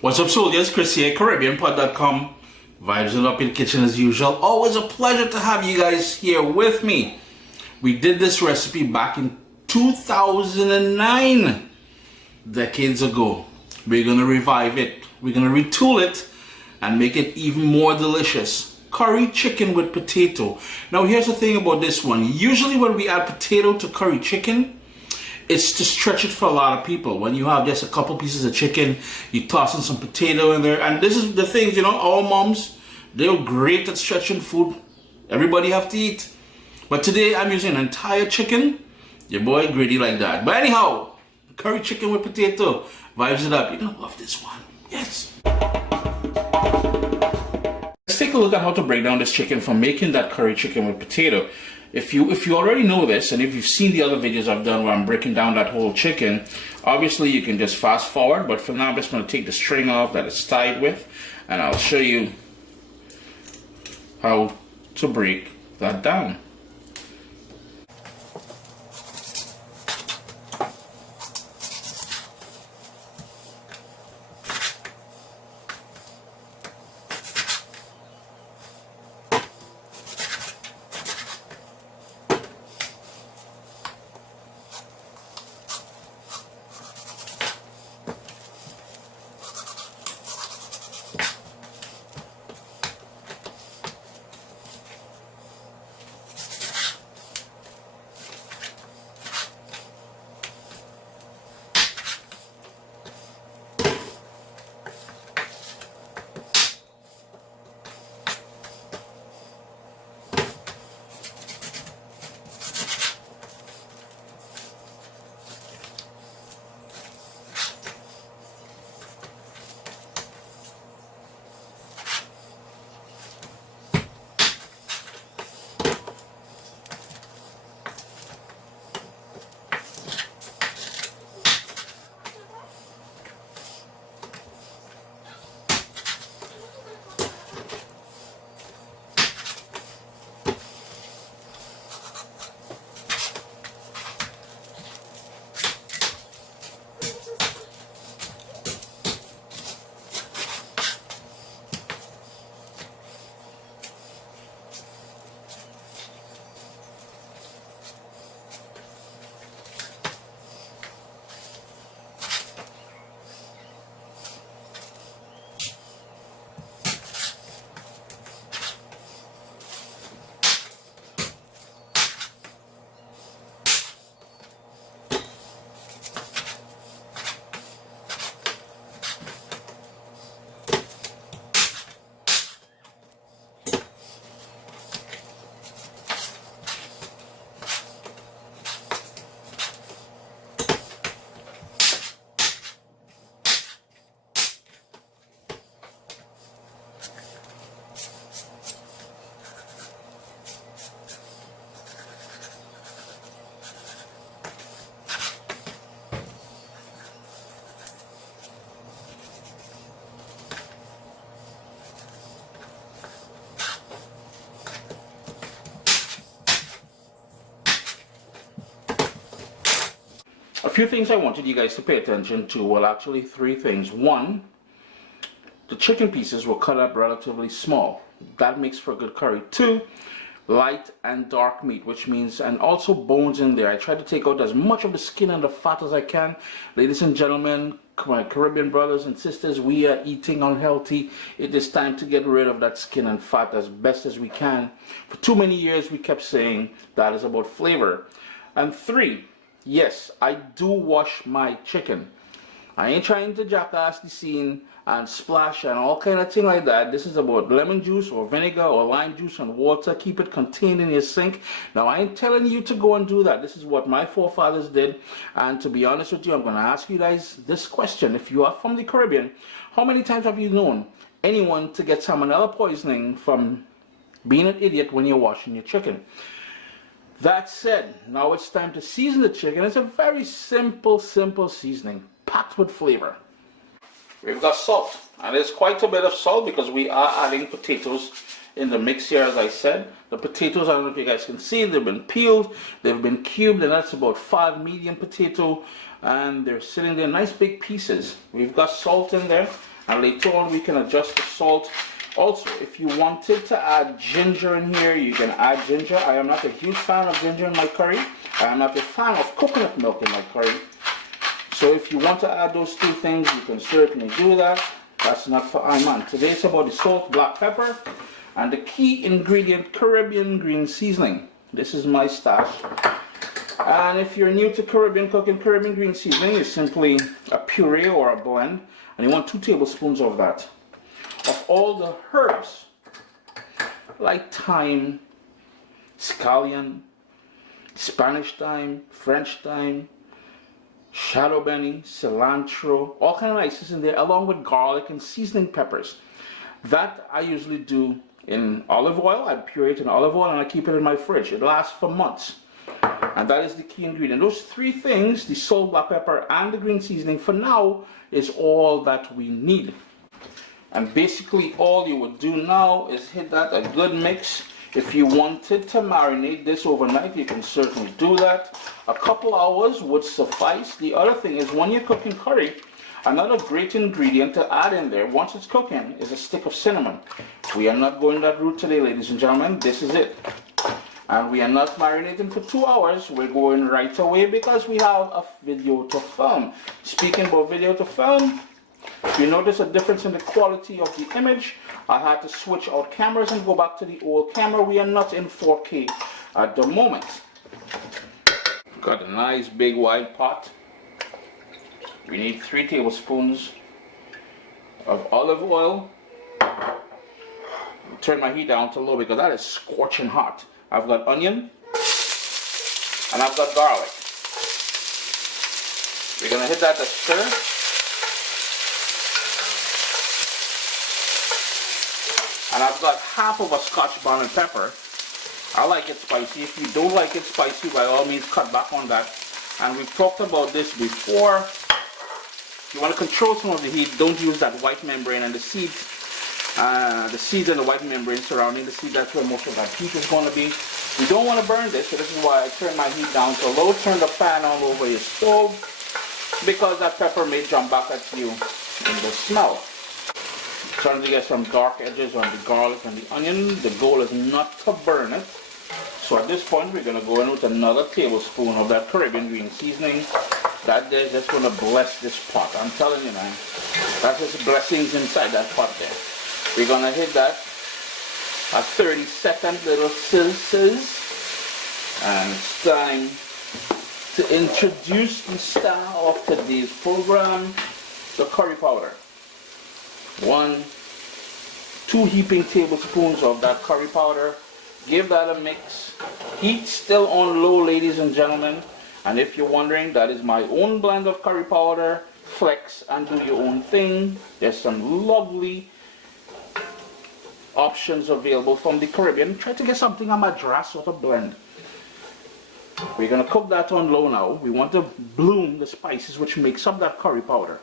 What's up, soldiers? Chris here, CaribbeanPod.com. Vibes it up in the kitchen as usual. Always a pleasure to have you guys here with me. We did this recipe back in 2009, decades ago. We're gonna revive it. We're gonna retool it and make it even more delicious. Curry chicken with potato. Now here's the thing about this one. Usually when we add potato to curry chicken, it's to stretch it for a lot of people. When you have just a couple pieces of chicken, you toss in some potato in there. And this is the things, you know, our moms, they're great at stretching food. Everybody have to eat. But today I'm using an entire chicken. Your boy greedy like that. But anyhow, curry chicken with potato. Vibes it up. You're gonna love this one. Yes. Let's take a look at how to break down this chicken for making that curry chicken with potato. If you already know this, and if you've seen the other videos I've done where I'm breaking down that whole chicken, obviously you can just fast forward, but for now I'm just going to take the string off that it's tied with, and I'll show you how to break that down. A few things I wanted you guys to pay attention to, well actually three things. One, the chicken pieces were cut up relatively small. That makes for a good curry. Two, light and dark meat, which means, and also bones in there. I try to take out as much of the skin and the fat as I can. Ladies and gentlemen, my Caribbean brothers and sisters, we are eating unhealthy. It is time to get rid of that skin and fat as best as we can. For too many years we kept saying that is about flavor. And three, yes, I do wash my chicken. I ain't trying to jackass the scene and splash and all kind of thing like that. This is about lemon juice or vinegar or lime juice and water. Keep it contained in your sink. Now I ain't telling you to go and do that. This is what my forefathers did. And to be honest with you, I'm going to ask you guys this question. If you are from the Caribbean, how many times have you known anyone to get salmonella poisoning from being an idiot when you're washing your chicken? That said, now it's time to season the chicken. It's a very simple seasoning, packed with flavor. We've got salt, and there's quite a bit of salt because we are adding potatoes in the mix here. As I said, the potatoes, I don't know if you guys can see, they've been peeled, they've been cubed, and that's about 5 medium potato, and they're sitting there nice big pieces. We've got salt in there, and later on we can adjust the salt. Also, if you wanted to add ginger in here, you can add ginger. I am not a huge fan of ginger in my curry. I am not a fan of coconut milk in my curry. So if you want to add those two things, you can certainly do that. That's not for man. Today it's about the salt, black pepper, and the key ingredient, Caribbean green seasoning. This is my stash. And if you're new to Caribbean cooking, Caribbean green seasoning is simply a puree or a blend, and you want 2 tablespoons of that. Of all the herbs, like thyme, scallion, Spanish thyme, French thyme, shadow benny, cilantro, all kind of ices in there, along with garlic and seasoning peppers. That I usually do in olive oil. I puree it in olive oil and I keep it in my fridge. It lasts for months. And that is the key ingredient. Those 3 things, the salt, black pepper, and the green seasoning, for now, is all that we need. And basically all you would do now is hit that a good mix. If you wanted to marinate this overnight, you can certainly do that. A couple hours would suffice. The other thing is, when you're cooking curry, another great ingredient to add in there once it's cooking is a stick of cinnamon. We are not going that route today, ladies and gentlemen. This is it. And we are not marinating for 2 hours. We're going right away because we have a video to film. Speaking about video to film, if you notice a difference in the quality of the image, I had to switch out cameras and go back to the old camera. We are not in 4K at the moment. Got a nice big wide pot. We need 3 tablespoons of olive oil. Turn my heat down to low because that is scorching hot. I've got onion and I've got garlic. We're going to hit that to stir. And I've got half of a Scotch bonnet pepper. I like it spicy. If you don't like it spicy, by all means cut back on that. And we've talked about this before. If you want to control some of the heat, don't use that white membrane and the seeds and the white membrane surrounding the seed. That's where most of that heat is going to be. You don't want to burn this, so this is why I turn my heat down to low. Turn the fan on over your stove, because that pepper may jump back at you in the smell. Starting to get some dark edges on the garlic and the onion. The goal is not to burn it. So at this point we're going to go in with another tablespoon of that Caribbean green seasoning. That is just going to bless this pot. I'm telling you, man. That's just blessings inside that pot there. We're going to hit that a 30-second little sizzle. And it's time to introduce the star of today's program, the curry powder. 2 heaping tablespoons of that curry powder. Give that a mix. Heat still on low, ladies and gentlemen. And if you're wondering, that is my own blend of curry powder. Flex and do your own thing. There's some lovely options available from the Caribbean. Try to get something a Madras sort of blend. We're going to cook that on low now. We want to bloom the spices which makes up that curry powder.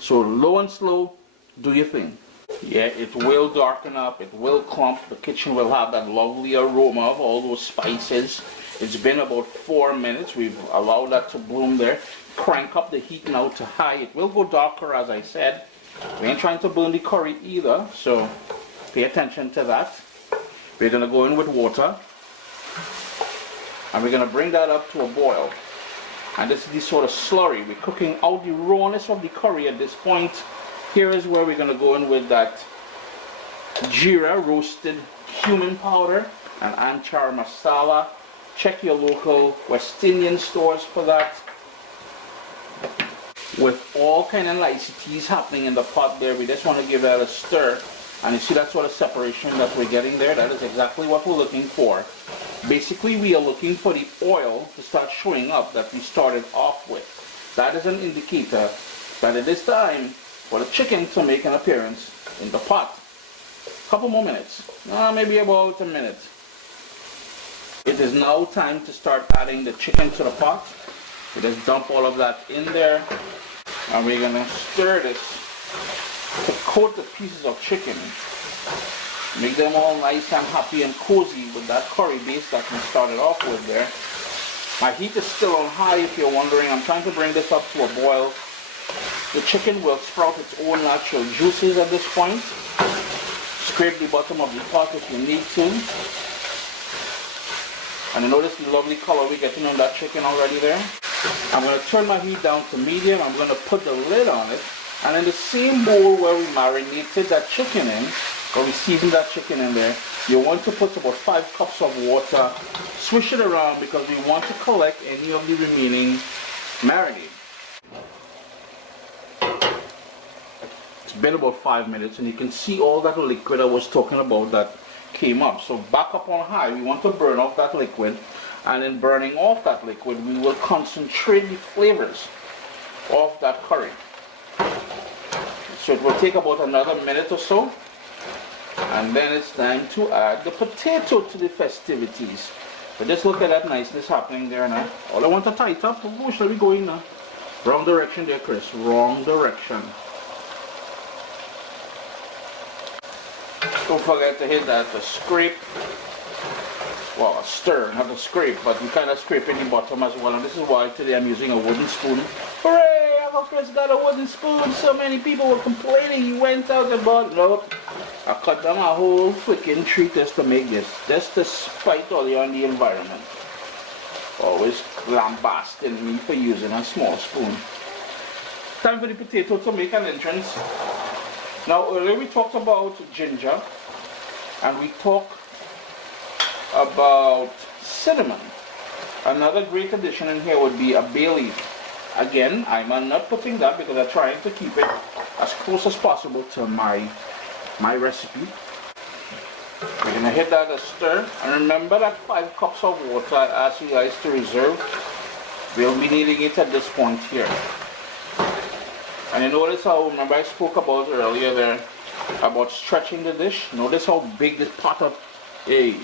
So low and slow. Do your thing. Yeah, it will darken up, it will clump, the kitchen will have that lovely aroma of all those spices. It's been about 4 minutes, we've allowed that to bloom there. Crank up the heat now to high. It will go darker, as I said. We ain't trying to burn the curry either, so pay attention to that. We're going to go in with water, and we're going to bring that up to a boil. And this is the sort of slurry. We're cooking out the rawness of the curry at this point. Here is where we're going to go in with that jeera roasted cumin powder and anchar masala. Check your local West Indian stores for that. With all kind of niceties happening in the pot there, we just want to give that a stir. And you see that sort of separation that we're getting there? That is exactly what we're looking for. Basically, we are looking for the oil to start showing up that we started off with. That is an indicator that it is time for the chicken to make an appearance in the pot. Couple more minutes, maybe about a minute. It is now time to start adding the chicken to the pot. We just dump all of that in there, and we're gonna stir this to coat the pieces of chicken. Make them all nice and happy and cozy with that curry base that we started off with there. My heat is still on high if you're wondering. I'm trying to bring this up to a boil. The chicken will sprout its own natural juices at this point. Scrape the bottom of the pot if you need to. And you notice the lovely color we're getting on that chicken already there. I'm going to turn my heat down to medium. I'm going to put the lid on it. And in the same bowl where we marinated that chicken in, or we seasoned that chicken in there, you want to put about 5 cups of water. Swish it around because we want to collect any of the remaining marinade. It's been about 5 minutes and you can see all that liquid I was talking about that came up. So back up on high, we want to burn off that liquid, and in burning off that liquid we will concentrate the flavors of that curry. So it will take about another minute or so, and then it's time to add the potato to the festivities. But just look at that niceness happening there now. All I want to tighten up. Where shall we go in now? Wrong direction there, Chris. Wrong direction. Don't forget to hit that, the scrape. Well, a stir, not a scrape, but you kind of scrape in the bottom as well. And this is why today I'm using a wooden spoon. Hooray! Uncle Chris got a wooden spoon. So many people were complaining. He went out and bought. Nope. I cut down a whole freaking tree just to make this. Just to spite all on the environment. Always lambasting me for using a small spoon. Time for the potato to make an entrance. Now earlier we talked about ginger and we talked about cinnamon. Another great addition in here would be a bay leaf. Again, I'm not putting that because I'm trying to keep it as close as possible to my recipe. We're going to hit that a stir, and remember that 5 cups of water I asked you guys to reserve. We'll be needing it at this point here. And you notice how, remember I spoke about earlier there about stretching the dish. Notice how big this pot of, hey,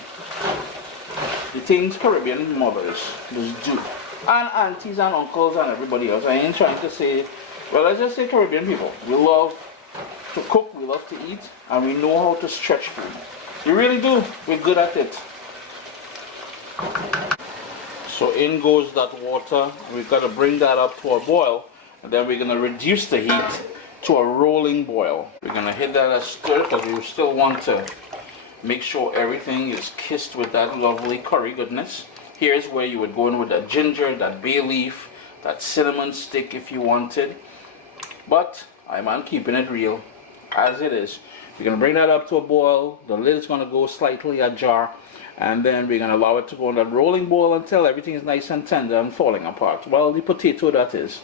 the things Caribbean mothers just do. And aunties and uncles and everybody else. I ain't trying to say, well, let's just say Caribbean people. We love to cook, we love to eat, and we know how to stretch food. We really do. We're good at it. So in goes that water. We've got to bring that up to a boil. And then we're going to reduce the heat to a rolling boil. We're going to hit that a stir because we still want to make sure everything is kissed with that lovely curry goodness. Here's where you would go in with that ginger, that bay leaf, that cinnamon stick if you wanted. But I'm keeping it real as it is. We're going to bring that up to a boil. The lid is going to go slightly ajar. And then we're going to allow it to go in that rolling boil until everything is nice and tender and falling apart. Well, the potato that is.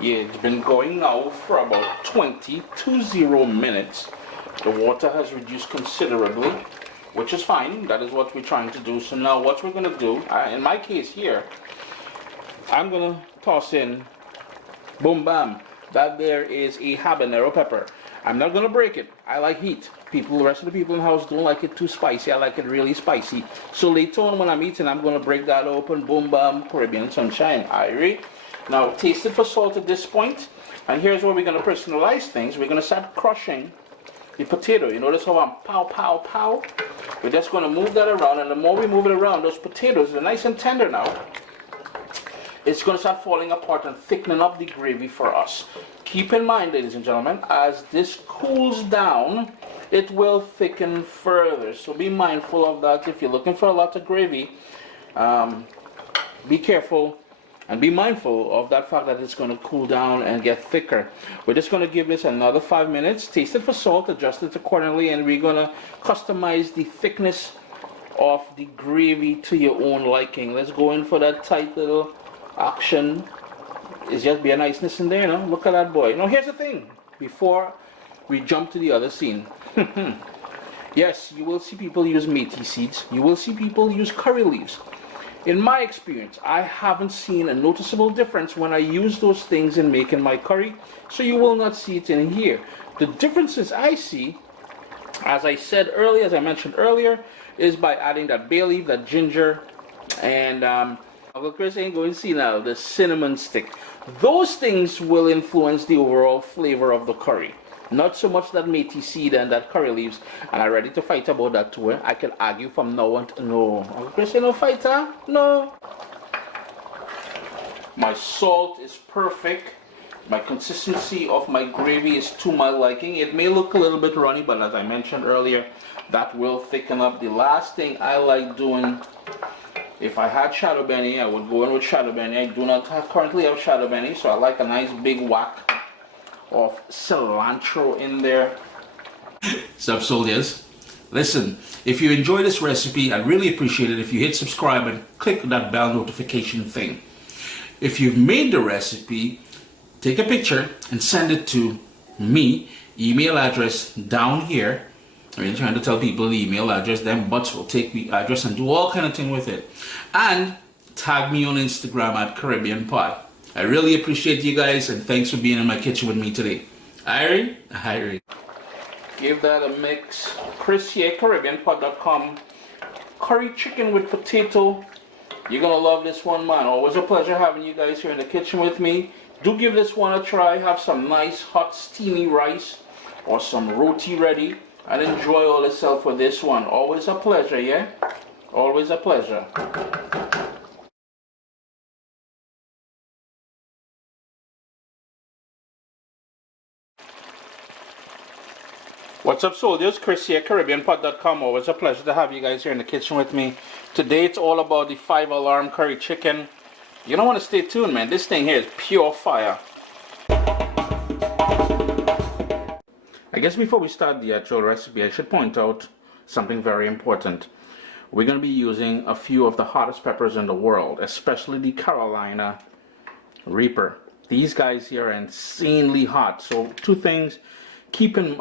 Yeah, it's been going now for about 20 minutes. The water has reduced considerably, which is fine. That is what we're trying to do. So now what we're going to do, in my case here, I'm going to toss in, boom bam, that there is a habanero pepper. I'm not going to break it. I like heat. The rest of the people in the house don't like it too spicy. I like it really spicy. So later on when I'm eating, I'm going to break that open, boom bam, Caribbean sunshine. Alright. Now taste it for salt at this point, and here's where we're going to personalize things. We're going to start crushing the potato. You notice how I'm pow, pow, pow? We're just going to move that around, and the more we move it around, those potatoes are nice and tender now. It's going to start falling apart and thickening up the gravy for us. Keep in mind, ladies and gentlemen, as this cools down, it will thicken further. So be mindful of that. If you're looking for a lot of gravy, be careful. And be mindful of that fact that it's going to cool down and get thicker. We're just going to give this another 5 minutes. Taste it for salt, adjust it accordingly, and we're going to customize the thickness of the gravy to your own liking. Let's go in for that tight little action. It's just be a niceness in there, you know? Look at that boy. Now here's the thing. Before we jump to the other scene. Yes, you will see people use meaty seeds. You will see people use curry leaves. In my experience, I haven't seen a noticeable difference when I use those things in making my curry, so you will not see it in here. The differences I see, as I said earlier, as I mentioned earlier, is by adding that bay leaf, that ginger, and Uncle Chris ain't going to see now, the cinnamon stick. Those things will influence the overall flavor of the curry. Not so much that meaty seed and that curry leaves. And I'm ready to fight about that too. I can argue from now on. No. Uncle Chris, you no fighter? No. My salt is perfect. My consistency of my gravy is to my liking. It may look a little bit runny, but as I mentioned earlier, that will thicken up. The last thing I like doing, if I had shadow benny, I would go in with shadow benny. I do not currently have shadow benny, so I like a nice big whack of cilantro in there. Sup, soldiers? Listen, if you enjoy this recipe, I'd really appreciate it if you hit subscribe and click that bell notification thing. If you've made the recipe, take a picture and send it to me. Email address down here. I mean, trying to tell people the email address, then Butts will take the address and do all kind of thing with it. And tag me on Instagram at Caribbean Pot. I really appreciate you guys, and thanks for being in my kitchen with me today. Irie? Irie. Give that a mix. Chris here, CaribbeanPot.com. Curry chicken with potato. You're gonna love this one, man. Always a pleasure having you guys here in the kitchen with me. Do give this one a try. Have some nice hot steamy rice or some roti ready and enjoy all yourself with this one. Always a pleasure, yeah? Always a pleasure. What's up, soldiers? Chris here, CaribbeanPot.com. Always a pleasure to have you guys here in the kitchen with me. Today it's all about the 5-alarm curry chicken. You don't want to stay tuned, man. This thing here is pure fire. I guess before we start the actual recipe, I should point out something very important. We're going to be using a few of the hottest peppers in the world, especially the Carolina Reaper. These guys here are insanely hot. So three things. Keep in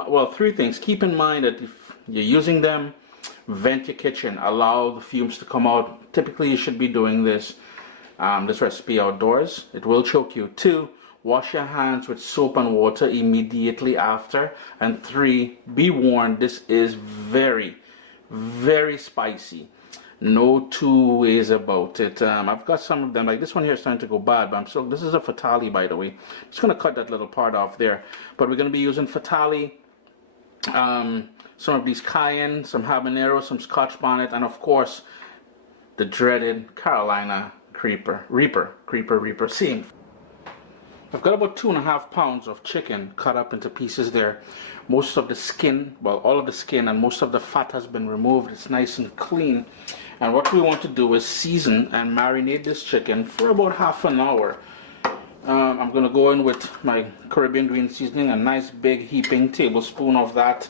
mind that if you're using them, vent your kitchen, allow the fumes to come out. Typically you should be doing this recipe outdoors. It will choke you. 2, wash your hands with soap and water immediately after. And 3, be warned, this is very, very spicy. No two ways about it. I've got some of them, like this one here is starting to go bad, but this is a fatale, by the way. I'm just going to cut that little part off there. But we're going to be using fatale, some of these cayenne, some habanero, some scotch bonnet, and of course, the dreaded Carolina Reaper. See, I've got about 2.5 pounds of chicken cut up into pieces there. Most of the skin, well, all of the skin and most of the fat has been removed. It's nice and clean. And what we want to do is season and marinate this chicken for about half an hour. I'm going to go in with my Caribbean green seasoning, a nice big heaping tablespoon of that.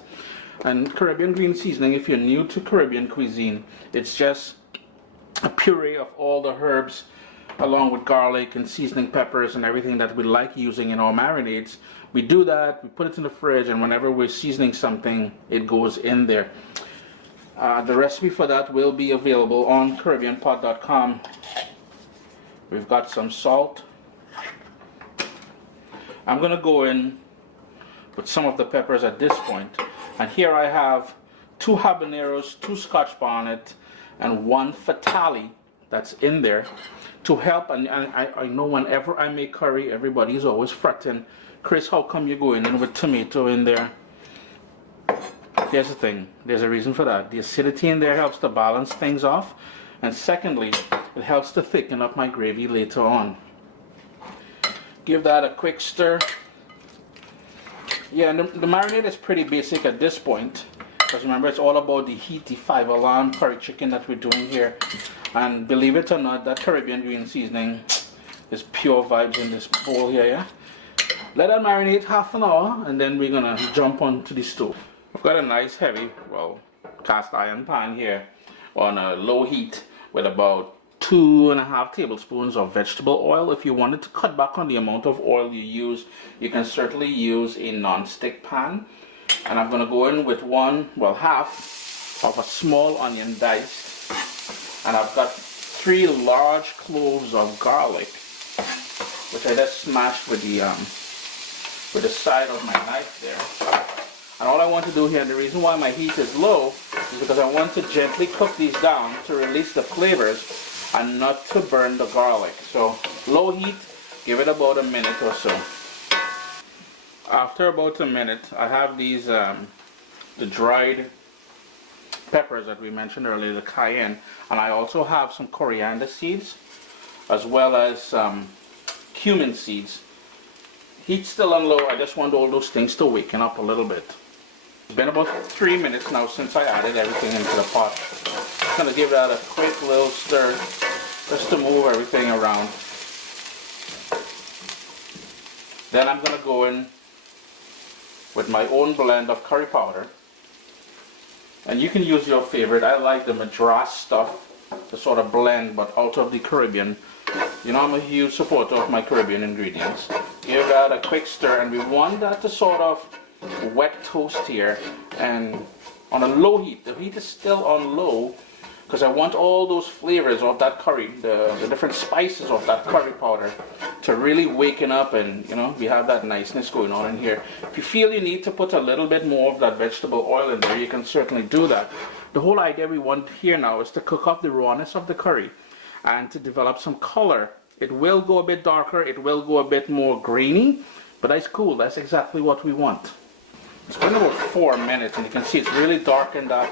And Caribbean green seasoning, if you're new to Caribbean cuisine, it's just a puree of all the herbs along with garlic and seasoning peppers and everything that we like using in our marinades. We do that, we put it in the fridge, and whenever we're seasoning something, it goes in there. The recipe for that will be available on CaribbeanPot.com. We've got some salt. I'm going to go in with some of the peppers at this point. And here I have 2 habaneros, 2 scotch bonnet, and 1 fatale that's in there to help. And I know whenever I make curry, everybody's always fretting, Chris, how come you're going in with tomato in there? Here's the thing, there's a reason for that. The acidity in there helps to balance things off, and secondly, it helps to thicken up my gravy later on. Give that a quick stir. Yeah, and the marinade is pretty basic at this point, because remember, it's all about the heaty 5-alarm curry chicken that we're doing here. And believe it or not, that Caribbean green seasoning is pure vibes in this bowl here, yeah? Let that marinate half an hour, and then we're gonna jump onto the stove. I've got a nice heavy, cast iron pan here on a low heat with about 2.5 tablespoons of vegetable oil. If you wanted to cut back on the amount of oil you use, you can certainly use a non-stick pan. And I'm gonna go in with half of a small onion diced. And I've got 3 large cloves of garlic, which I just smashed with the side of my knife there. And all I want to do here, and the reason why my heat is low, is because I want to gently cook these down to release the flavors and not to burn the garlic. So low heat, give it about a minute or so. After about a minute, I have these the dried peppers that we mentioned earlier, the cayenne, and I also have some coriander seeds as well as some cumin seeds Heat still on low. I just want all those things to waken up a little bit. It's been about 3 minutes now since I added everything into the pot. Just gonna give that a quick little stir just to move everything around. Then I'm gonna go in with my own blend of curry powder. And you can use your favorite. I like the Madras stuff, the sort of blend, but out of the Caribbean. You know, I'm a huge supporter of my Caribbean ingredients. Give that a quick stir, and we want that to sort of wet toast here, and on a low heat. The heat is still on low because I want all those flavors of that curry, the different spices of that curry powder to really waken up, and you know, we have that niceness going on in here. If you feel you need to put a little bit more of that vegetable oil in there, you can certainly do that. The whole idea we want here now is to cook off the rawness of the curry and to develop some color. It will go a bit darker, it will go a bit more grainy, but that's cool. That's exactly what we want. It's been about 4 minutes, and you can see it's really darkened up.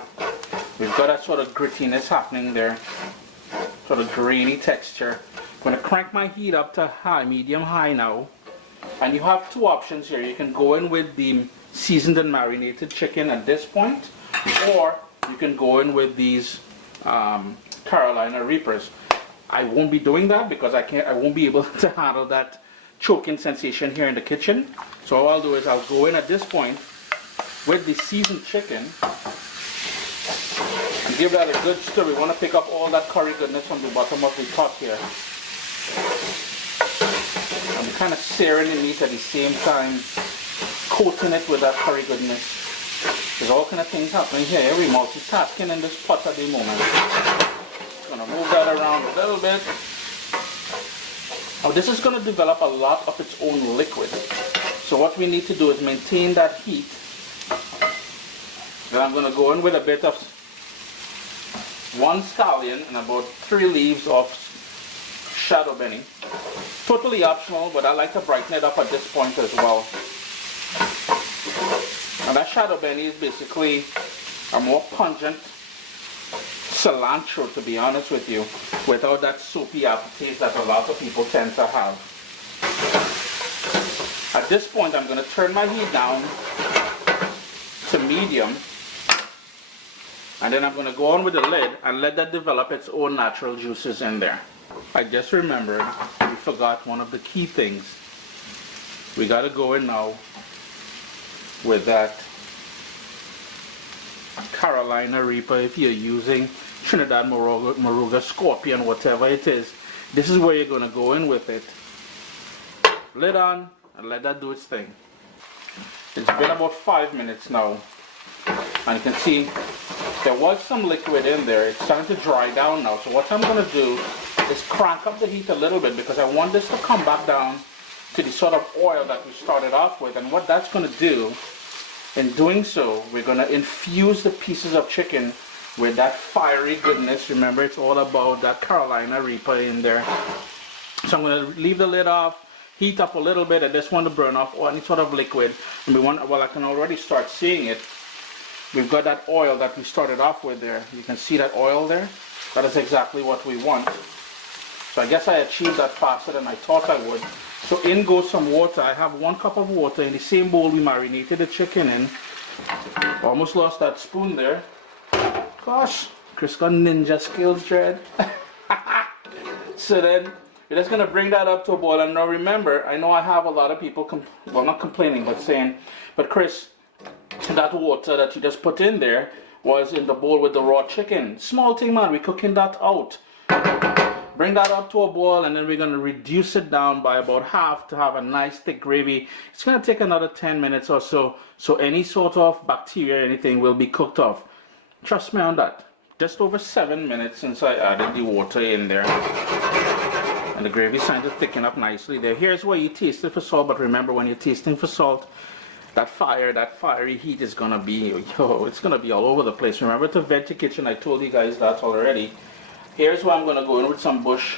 We've got that sort of grittiness happening there, sort of grainy texture. I'm going to crank my heat up to high, medium high now. And you have two options here. You can go in with the seasoned and marinated chicken at this point, or you can go in with these Carolina Reapers. I won't be doing that because I won't be able to handle that choking sensation here in the kitchen. So all I'll do is I'll go in at this point with the seasoned chicken and give that a good stir. We want to pick up all that curry goodness from the bottom of the pot here. And we're kind of searing the meat at the same time, coating it with that curry goodness. There's all kind of things happening here. We're multitasking in this pot at the moment. Gonna move that around a little bit. Now this is going to develop a lot of its own liquid. So what we need to do is maintain that heat. Then I'm going to go in with a bit of 1 scallion and about 3 leaves of shadow benny. Totally optional, but I like to brighten it up at this point as well. And that shadow benny is basically a more pungent cilantro, to be honest with you, without that soapy aftertaste that a lot of people tend to have. At this point, I'm going to turn my heat down to medium, and then I'm going to go on with the lid and let that develop its own natural juices in there. I just remembered we forgot one of the key things. We got to go in now with that Carolina Reaper. If you're using Trinidad Moruga, Scorpion, whatever it is, this is where you're going to go in with it. Lid on and let that do its thing. It's been about 5 minutes now, and you can see there was some liquid in there. It's starting to dry down now. So what I'm going to do is crank up the heat a little bit because I want this to come back down to the sort of oil that we started off with. And what that's going to do, in doing so, we're going to infuse the pieces of chicken with that fiery goodness. Remember, it's all about that Carolina Reaper in there. So I'm going to leave the lid off, heat up a little bit. I just want to burn off any sort of liquid. And we want, well, I can already start seeing it. We've got that oil that we started off with there. You can see that oil there. That is exactly what we want. So I guess I achieved that faster than I thought I would. So in goes some water. I have 1 cup of water in the same bowl we marinated the chicken in. Almost lost that spoon there. Gosh, Chris got ninja skills, Dread. So then we're just going to bring that up to a boil. And now remember, I know I have a lot of people, well, not complaining, but saying, but Chris, that water that you just put in there was in the bowl with the raw chicken. Small thing, man, we're cooking that out. Bring that up to a boil, and then we're going to reduce it down by about half to have a nice thick gravy. It's going to take another 10 minutes or so, so any sort of bacteria or anything will be cooked off. Trust me on that. Just over 7 minutes since I added the water in there. And the gravy's starting to thicken up nicely there. Here's where you taste it for salt, but remember, when you're tasting for salt, that fiery heat is going to be, it's going to be all over the place. Remember to vent your kitchen. I told you guys that already. Here's where I'm going to go in with some bush,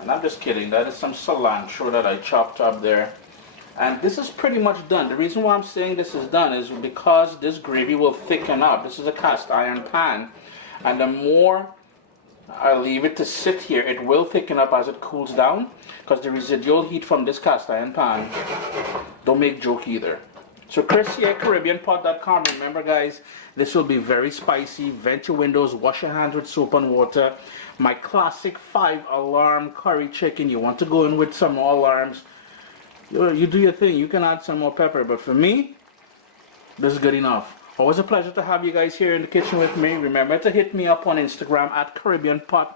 and I'm just kidding, that is some cilantro that I chopped up there. And this is pretty much done. The reason why I'm saying this is done is because this gravy will thicken up. This is a cast iron pan, and the more I'll leave it to sit here. It will thicken up as it cools down because the residual heat from this cast iron pan don't make joke either. So Chris here, CaribbeanPot.com. Remember guys, this will be very spicy. Vent your windows, wash your hands with soap and water. My classic 5-alarm curry chicken. You want to go in with some more alarms, you do your thing. You can add some more pepper, but for me, this is good enough. Always a pleasure to have you guys here in the kitchen with me. Remember to hit me up on Instagram at CaribbeanPot.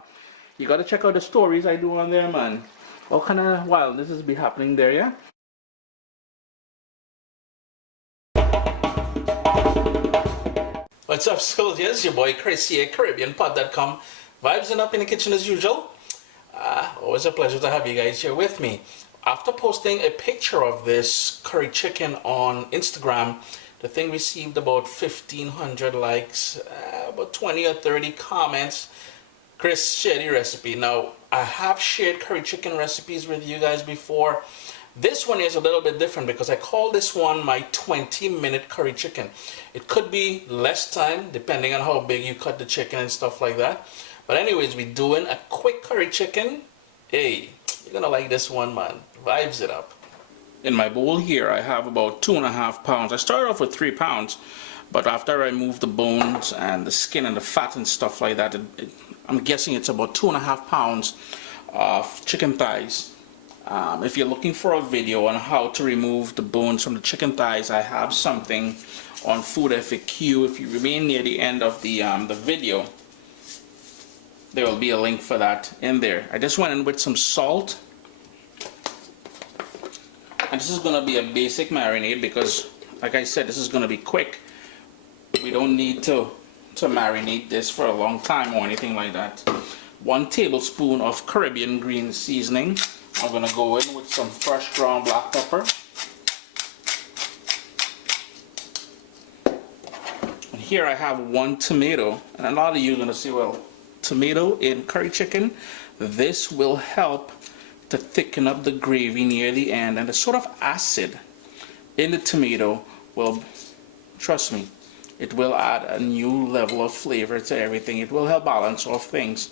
You got to check out the stories I do on there, man. All kind of wildness is be happening there, yeah? What's up, soldiers? Your boy Chris here, CaribbeanPot.com. Vibes up in the kitchen as usual. Always a pleasure to have you guys here with me. After posting a picture of this curry chicken on Instagram, the thing received about 1,500 likes, about 20 or 30 comments. Chris shared the recipe. Now, I have shared curry chicken recipes with you guys before. This one is a little bit different because I call this one my 20-minute curry chicken. It could be less time depending on how big you cut the chicken and stuff like that. But anyways, we're doing a quick curry chicken. Hey, you're gonna like this one, man. Vibes it up. In my bowl here, I have about 2.5 pounds. I started off with 3 pounds, but after I remove the bones and the skin and the fat and stuff like that, I'm guessing it's about 2.5 pounds of chicken thighs. If you're looking for a video on how to remove the bones from the chicken thighs, I have something on Food FAQ. If you remain near the end of the video, there will be a link for that in there. I just went in with some salt. And this is going to be a basic marinade because, like I said, this is going to be quick. We don't need to marinate this for a long time or anything like that. 1 tablespoon of Caribbean green seasoning. I'm going to go in with some fresh ground black pepper. And here I have 1 tomato. And a lot of you are going to say, well, tomato in curry chicken, this will help to thicken up the gravy near the end, and the sort of acid in the tomato will, trust me, it will add a new level of flavor to everything. It will help balance off things.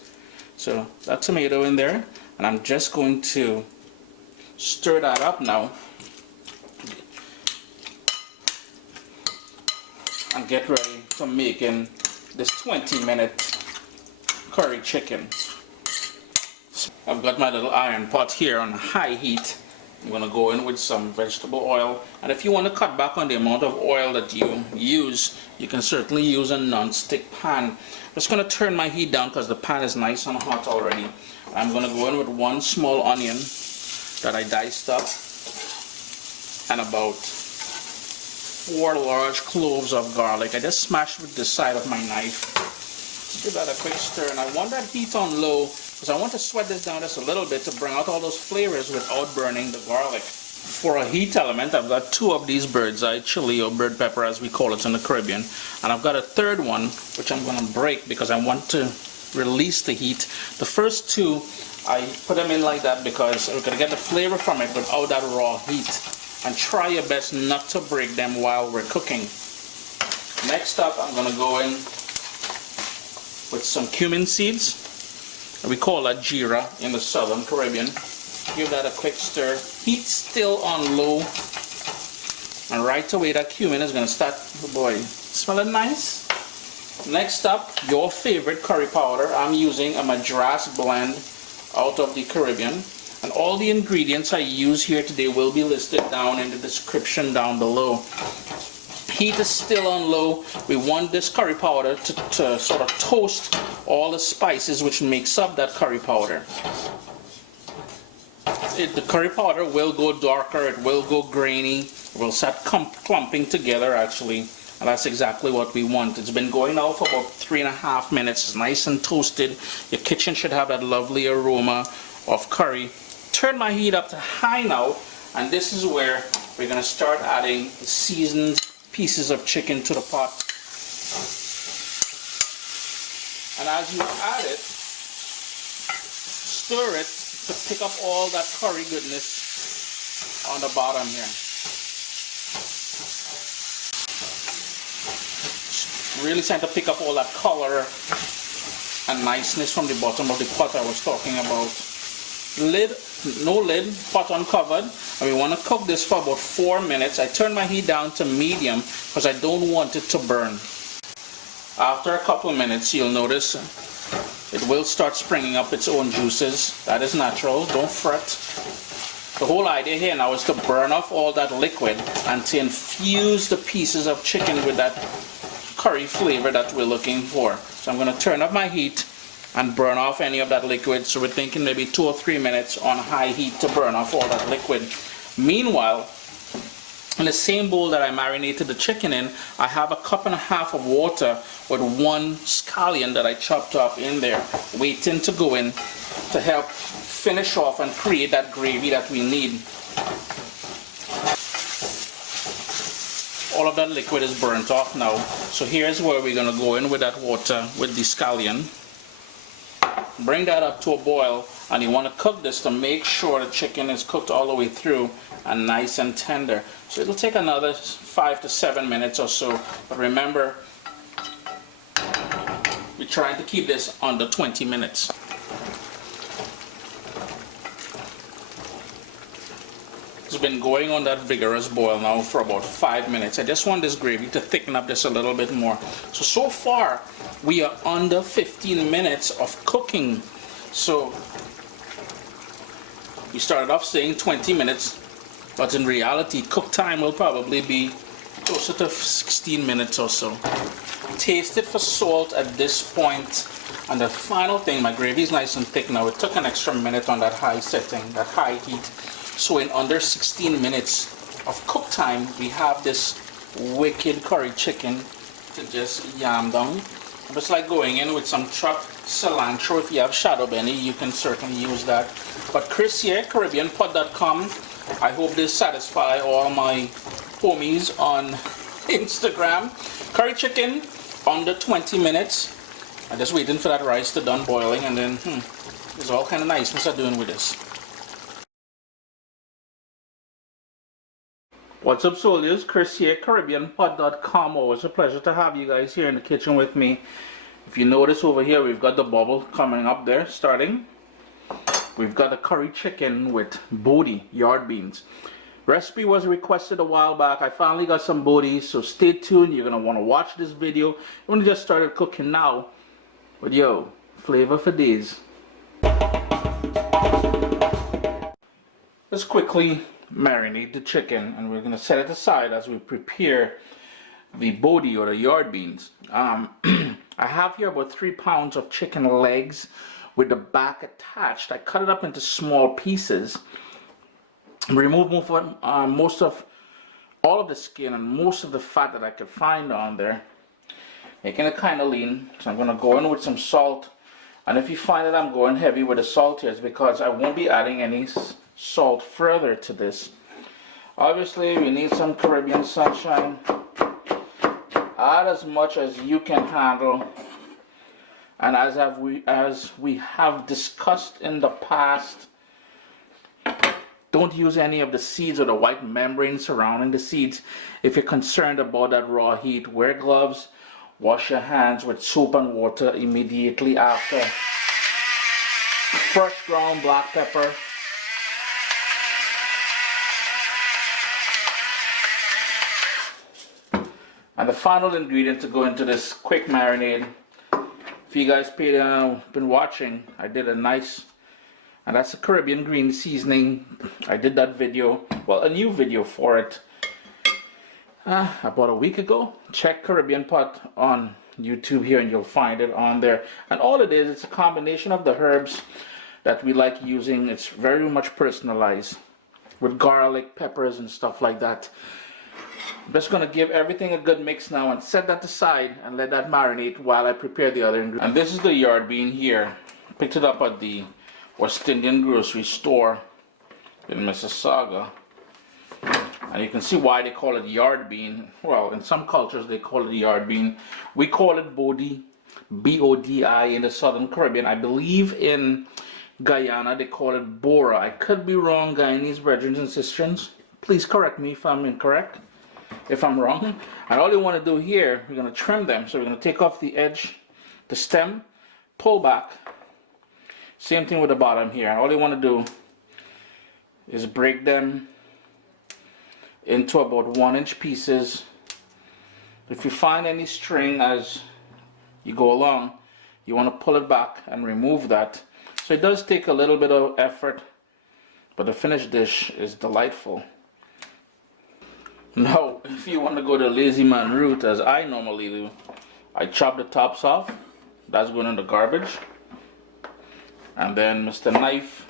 So that tomato in there, and I'm just going to stir that up now and get ready for making this 20-minute curry chicken. I've got my little iron pot here on high heat. I'm going to go in with some vegetable oil, and if you want to cut back on the amount of oil that you use, you can certainly use a non-stick pan. I'm just going to turn my heat down because the pan is nice and hot already. I'm going to go in with 1 small onion that I diced up and about 4 large cloves of garlic. I just smashed with the side of my knife. Just give that a quick stir, and I want that heat on low because I want to sweat this down just a little bit to bring out all those flavors without burning the garlic. For a heat element, I've got 2 of these bird's eye chili, or bird pepper as we call it in the Caribbean, and I've got a 3rd one which I'm going to break because I want to release the heat. The first 2 I put them in like that because we're going to get the flavor from it without that raw heat, and try your best not to break them while we're cooking. Next up, I'm going to go in with some cumin seeds. We call that jeera in the Southern Caribbean. Give that a quick stir. Heat still on low. And right away that cumin is going to start, oh boy, smelling nice. Next up, your favorite curry powder. I'm using a Madras blend out of the Caribbean. And all the ingredients I use here today will be listed down in the description down below. Heat is still on low. We want this curry powder to sort of toast all the spices which makes up that curry powder. The curry powder will go darker, it will go grainy, it will start clumping together actually, and that's exactly what we want. It's been going now for about 3.5 minutes. It's nice and toasted. Your kitchen should have that lovely aroma of curry. Turn my heat up to high now, and this is where we're going to start adding the seasoned pieces of chicken to the pot. And as you add it, stir it to pick up all that curry goodness on the bottom here. Really trying to pick up all that color and niceness from the bottom of the pot I was talking about. Lid, no lid, pot uncovered, and we want to cook this for about 4 minutes. I turn my heat down to medium because I don't want it to burn. After a couple of minutes, you'll notice it will start springing up its own juices. That is natural, don't fret. The whole idea here now is to burn off all that liquid and to infuse the pieces of chicken with that curry flavor that we're looking for. So I'm going to turn up my heat and burn off any of that liquid. So we're thinking maybe 2 or 3 minutes on high heat to burn off all that liquid. Meanwhile, in the same bowl that I marinated the chicken in, I have a 1.5 cups of water with 1 scallion that I chopped up in there, waiting to go in to help finish off and create that gravy that we need. All of that liquid is burnt off now. So here's where we're going to go in with that water with the scallion. Bring that up to a boil, and you want to cook this to make sure the chicken is cooked all the way through and nice and tender. So it'll take another 5 to 7 minutes or so, but remember, we're trying to keep this under 20 minutes. It's been going on that vigorous boil now for about 5 minutes. I just want this gravy to thicken up just a little bit more. So far we are under 15 minutes of cooking. So we started off saying 20 minutes, but in reality cook time will probably be closer to 16 minutes or so. Taste it for salt at this point. And the final thing, my gravy is nice and thick now. It took an extra minute on that high setting, that high heat. So in under 16 minutes of cook time, we have this wicked curry chicken to just yam down. It's like going in with some chopped cilantro. If you have shadow benny, you can certainly use that. But Chris here, CaribbeanPot.com. I hope this satisfies all my homies on Instagram. Curry chicken, under 20 minutes. I'm just waiting for that rice to done boiling, and then there's all kind of niceness I'm doing with this. What's up, soldiers? Chris here, CaribbeanPot.com. Always a pleasure to have you guys here in the kitchen with me. If you notice over here, we've got the bubble coming up there, starting. We've got a curry chicken with bodi, yard beans. Recipe was requested a while back. I finally got some bodi, so stay tuned. You're going to want to watch this video. We only just started cooking now. But yo, flavor for days. Let's quickly marinate the chicken, and we're going to set it aside as we prepare the bodi or the yard beans. I have here about 3 pounds of chicken legs with the back attached. I cut it up into small pieces, remove most of all of the skin and most of the fat that I could find on there, making it kind of lean. So I'm going to go in with some salt, and if you find that I'm going heavy with the salt here, it's because I won't be adding any salt further to this. Obviously we need some Caribbean sunshine. Add as much as you can handle, and as we have discussed in the past, don't use any of the seeds or the white membrane surrounding the seeds. If you're concerned about that raw heat, wear gloves, wash your hands with soap and water immediately after. Fresh ground black pepper. And the final ingredient to go into this quick marinade, if you guys been watching, I did a nice, and that's a Caribbean green seasoning. I did that video, well, a new video for it, about a week ago. Check Caribbean Pot on YouTube here and you'll find it on there. And all it is, it's a combination of the herbs that we like using. It's very much personalized with garlic, peppers and stuff like that. I'm just going to give everything a good mix now and set that aside and let that marinate while I prepare the other ingredients. And this is the yard bean here. Picked it up at the West Indian grocery store in Mississauga. And you can see why they call it yard bean. Well, in some cultures they call it yard bean. We call it bodi, B-O-D-I in the Southern Caribbean. I believe in Guyana they call it bora. I could be wrong, Guyanese brethren and sisters. Please correct me if I'm incorrect, if I'm wrong. And all you want to do here, we're going to trim them. So we're going to take off the edge, the stem, pull back. Same thing with the bottom here. All you want to do is break them into about 1-inch pieces. If you find any string as you go along, you want to pull it back and remove that. So it does take a little bit of effort, but the finished dish is delightful. Now, if you want to go the lazy man route, as I normally do, I chop the tops off. That's going in the garbage. And then Mr. Knife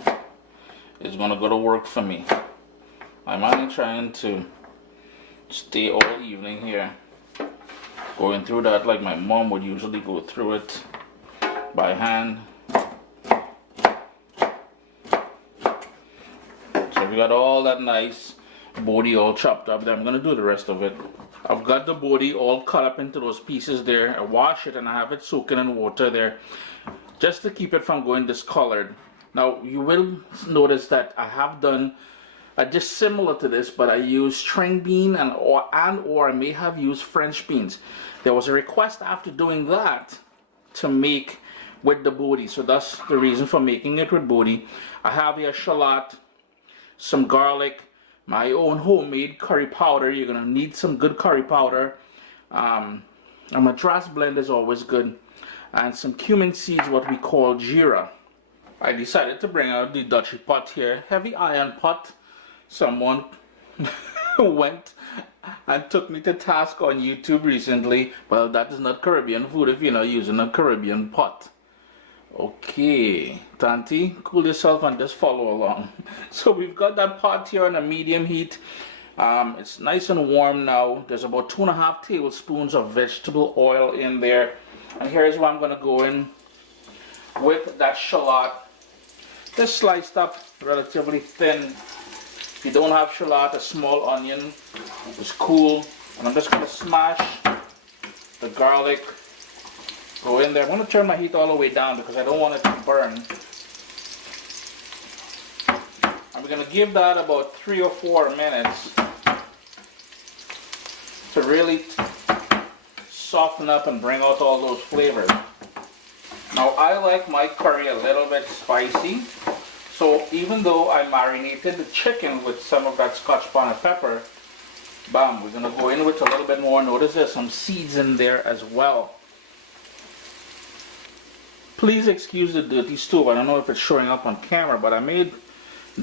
is going to go to work for me. I'm only trying to stay all evening here, going through that like my mom would usually go through it by hand. So we got all that nice bodi all chopped up. Then I'm going to do the rest of it. I've got the bodi all cut up into those pieces there. I wash it and I have it soaking in water there, just to keep it from going discolored. Now you will notice that I have done just similar to this, but I use string bean or I may have used French beans. There was a request after doing that to make with the bodi, so that's the reason for making it with bodi. I have here shallot, some garlic, my own homemade curry powder. You're gonna need some good curry powder. A madras blend is always good, and some cumin seeds, what we call jeera. I decided to bring out the Dutchy pot here, heavy iron pot. Someone went and took me to task on YouTube recently. Well, that is not Caribbean food if you're not using a Caribbean pot. Okay, Tanti, cool yourself and just follow along. So we've got that pot here on a medium heat. It's nice and warm now. There's about 2.5 tablespoons of vegetable oil in there. And here's where I'm going to go in with that shallot. Just sliced up relatively thin. If you don't have shallot, a small onion is cool. And I'm just going to smash the garlic. Go in there. I'm going to turn my heat all the way down because I don't want it to burn. I'm going to give that about 3 or 4 minutes to really soften up and bring out all those flavors. Now I like my curry a little bit spicy. So even though I marinated the chicken with some of that Scotch bonnet pepper, bam, we're going to go in with a little bit more. Notice there's some seeds in there as well. Please excuse the dirty stove. I don't know if it's showing up on camera, but I made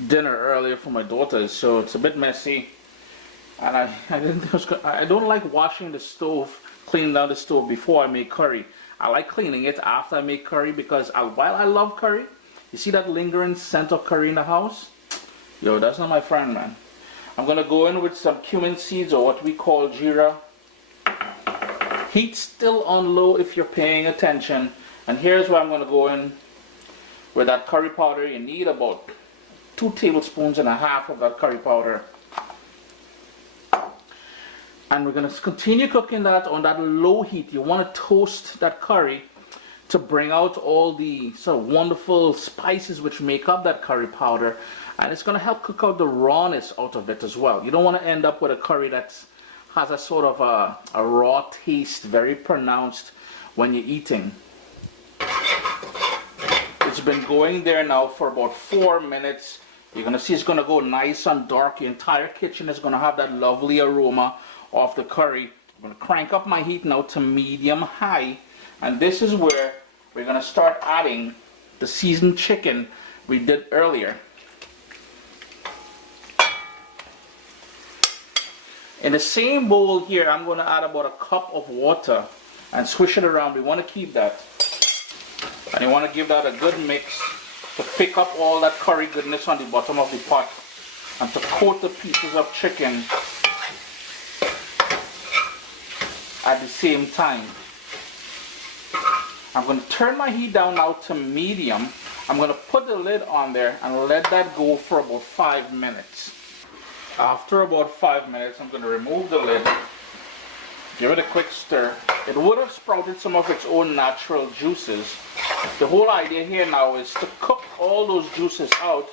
dinner earlier for my daughters, so it's a bit messy. And I don't like washing the stove, cleaning down the stove before I make curry. I like cleaning it after I make curry because while I love curry, you see that lingering scent of curry in the house? Yo, that's not my friend, man. I'm going to go in with some cumin seeds, or what we call jeera. Heat still on low if you're paying attention. And here's where I'm going to go in with that curry powder. You need about 2.5 tablespoons of that curry powder. And we're going to continue cooking that on that low heat. You want to toast that curry to bring out all the sort of wonderful spices which make up that curry powder, and it's going to help cook out the rawness out of it as well. You don't want to end up with a curry that has a sort of a raw taste, very pronounced when you're eating. It's been going there now for about 4 minutes. You're going to see it's going to go nice and dark. Your entire kitchen is going to have that lovely aroma of the curry. I'm going to crank up my heat now to medium high. And this is where we're going to start adding the seasoned chicken we did earlier. In the same bowl here, I'm going to add about 1 cup of water and swish it around. We want to keep that. And you want to give that a good mix to pick up all that curry goodness on the bottom of the pot and to coat the pieces of chicken at the same time. I'm going to turn my heat down now to medium. I'm going to put the lid on there and let that go for about 5 minutes. After about 5 minutes, I'm going to remove the lid, give it a quick stir. It would have sprouted some of its own natural juices. The whole idea here now is to cook all those juices out,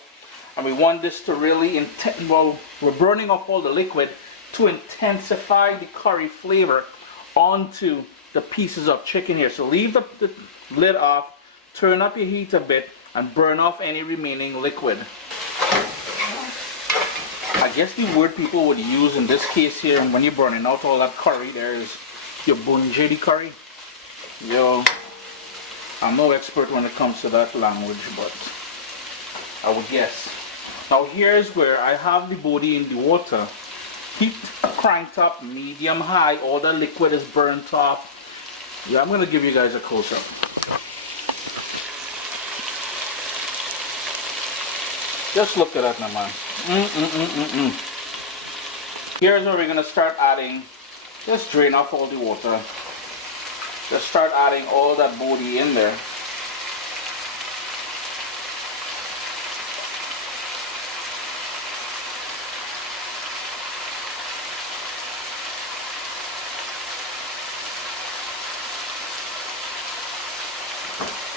and we want this to really, well, we're burning off all the liquid to intensify the curry flavor onto the pieces of chicken here. So leave the lid off turn up your heat a bit and burn off any remaining liquid. I guess the word people would use in this case here, when you're burning out all that curry, there's your bunjedi curry. Yo, I'm no expert when it comes to that language, but I would guess. Now here's where I have the bodi in the water. Heat cranked up, medium high, all the liquid is burnt off. Yeah, I'm gonna give you guys a close-up. Just look at that now, man. Here's where we're gonna start adding, just drain off all the water. Just start adding all that bodi in there.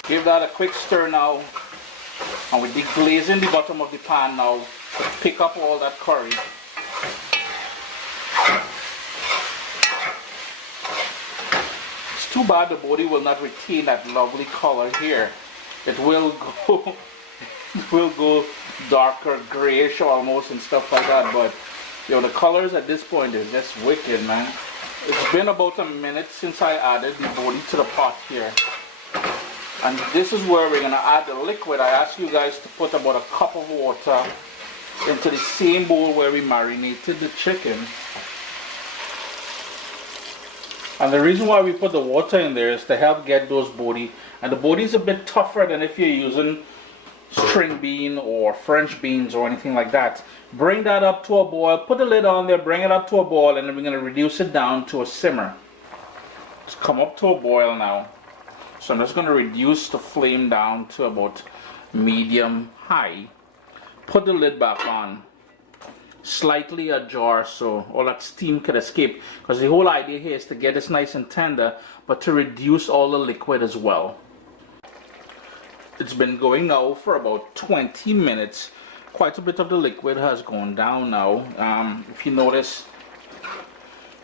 Give that a quick stir now, and we're deglazing the bottom of the pan now to pick up all that curry. It's too bad the bodi will not retain that lovely color here. It will go darker, grayish almost and stuff like that, but yo, the colors at this point is just wicked, man. It's been about a minute since I added the bodi to the pot here. And this is where we're going to add the liquid. I asked you guys to put about a cup of water into the same bowl where we marinated the chicken. And the reason why we put the water in there is to help get those bodi. And the bodi is a bit tougher than if you're using string bean or French beans or anything like that. Bring that up to a boil. Put the lid on there, bring it up to a boil, and then we're going to reduce it down to a simmer. It's come up to a boil now. So I'm just going to reduce the flame down to about medium high. Put the lid back on, slightly ajar so all that steam could escape, because the whole idea here is to get this nice and tender, but to reduce all the liquid as well. It's been going now for about 20 minutes. Quite a bit of the liquid has gone down now. If you notice,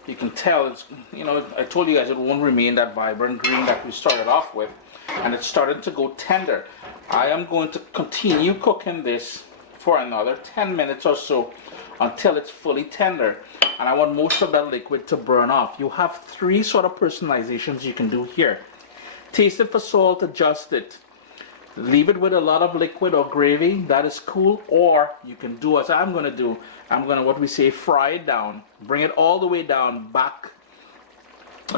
you can tell it's, you know, I told you guys it won't remain that vibrant green that we started off with, and it's starting to go tender. I am going to continue cooking this for another 10 minutes or so until it's fully tender, and I want most of that liquid to burn off. You have three sort of personalizations you can do here. Taste it for salt, adjust it. Leave it with a lot of liquid or gravy, that is cool. Or you can do as I'm going to do. I'm going to, what we say, fry it down. Bring it all the way down back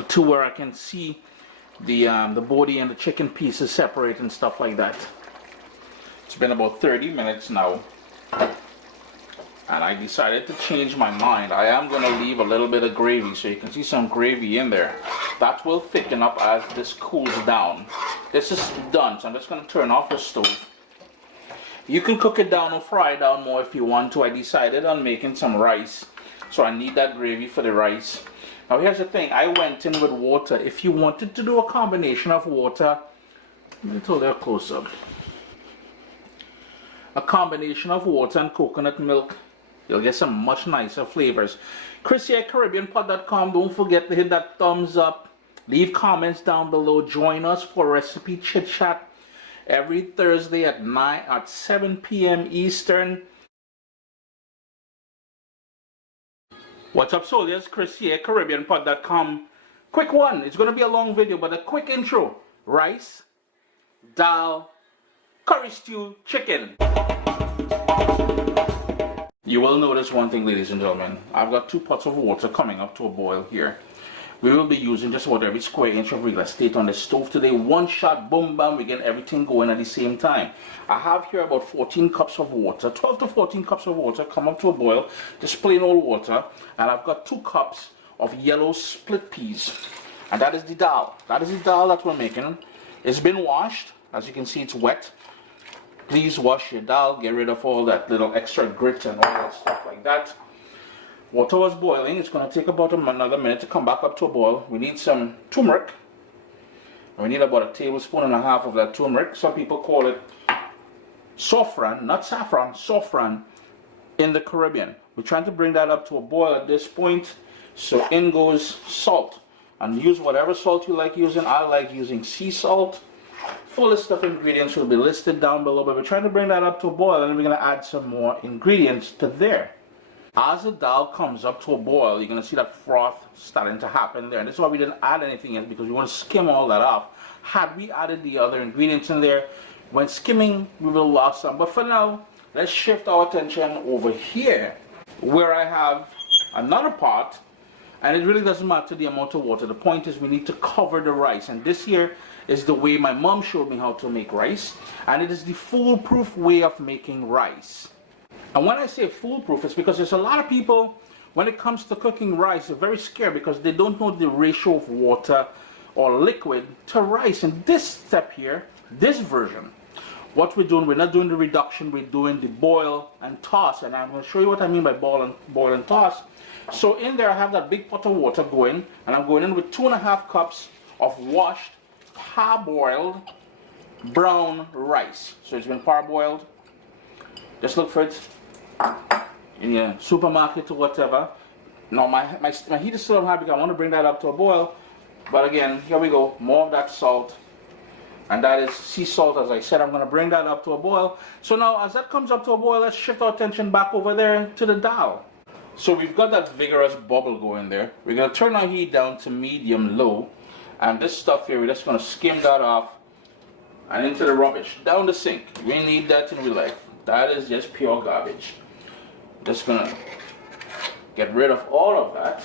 to where I can see the bodi and the chicken pieces separate and stuff like that. It's been about 30 minutes now, and I decided to change my mind. I am going to leave a little bit of gravy, so you can see some gravy in there. That will thicken up as this cools down. This is done, so I'm just going to turn off the stove. You can cook it down or fry it down more if you want to. I decided on making some rice, so I need that gravy for the rice. Now here's the thing, I went in with water. If you wanted to do a combination of water, let me tell you a close-up. A combination of water and coconut milk, you'll get some much nicer flavors. Chris here, CaribbeanPot.com. Don't forget to hit that thumbs up. Leave comments down below. Join us for recipe chit chat every Thursday at 7 p.m. Eastern. What's up, soldiers? Chris here, CaribbeanPot.com. Quick one. It's going to be a long video, but a quick intro. Rice, dal, curry stew, chicken. You will notice one thing, ladies and gentlemen. I've got 2 pots of water coming up to a boil here. We will be using just about every square inch of real estate on the stove today. One shot, boom, bam, we get everything going at the same time. I have here about 14 cups of water, 12 to 14 cups of water come up to a boil, just plain old water. And I've got 2 cups of yellow split peas. And that is the dal. That is the dal that we're making. It's been washed. As you can see, it's wet. Please wash your dal, get rid of all that little extra grit and all that stuff like that. Water was boiling. It's going to take about another minute to come back up to a boil. We need some turmeric. We need about 1.5 tablespoons of that turmeric. Some people call it saffron, not saffron, saffron in the Caribbean. We're trying to bring that up to a boil at this point. So in goes salt. And use whatever salt you like using. I like using sea salt. Full list of ingredients will be listed down below, but we're trying to bring that up to a boil, and then we're going to add some more ingredients to there. As the dal comes up to a boil, you're going to see that froth starting to happen there. And this is why we didn't add anything in, because we want to skim all that off. Had we added the other ingredients in there, when skimming, we will lose some. But for now, let's shift our attention over here, where I have another pot, and it really doesn't matter the amount of water. The point is we need to cover the rice. And this here is the way my mom showed me how to make rice, and it is the foolproof way of making rice. And when I say foolproof, it's because there's a lot of people, when it comes to cooking rice, they're very scared because they don't know the ratio of water or liquid to rice. In this step here, this version, what we're doing, we're not doing the reduction, we're doing the boil and toss. And I'm going to show you what I mean by boil and toss. So in there I have that big pot of water going, and I'm going in with 2.5 cups of washed, parboiled brown rice. So it's been parboiled. Just look for it in your supermarket or whatever. Now my heat is still on high because I want to bring that up to a boil. But again, here we go, more of that salt. And that is sea salt, as I said. I'm going to bring that up to a boil. So now as that comes up to a boil, let's shift our attention back over there to the dal. So we've got that vigorous bubble going there. We're going to turn our heat down to medium-low. And this stuff here, we're just going to skim that off and into the rubbish, down the sink. We need that in real life. That is just pure garbage. Just going to get rid of all of that.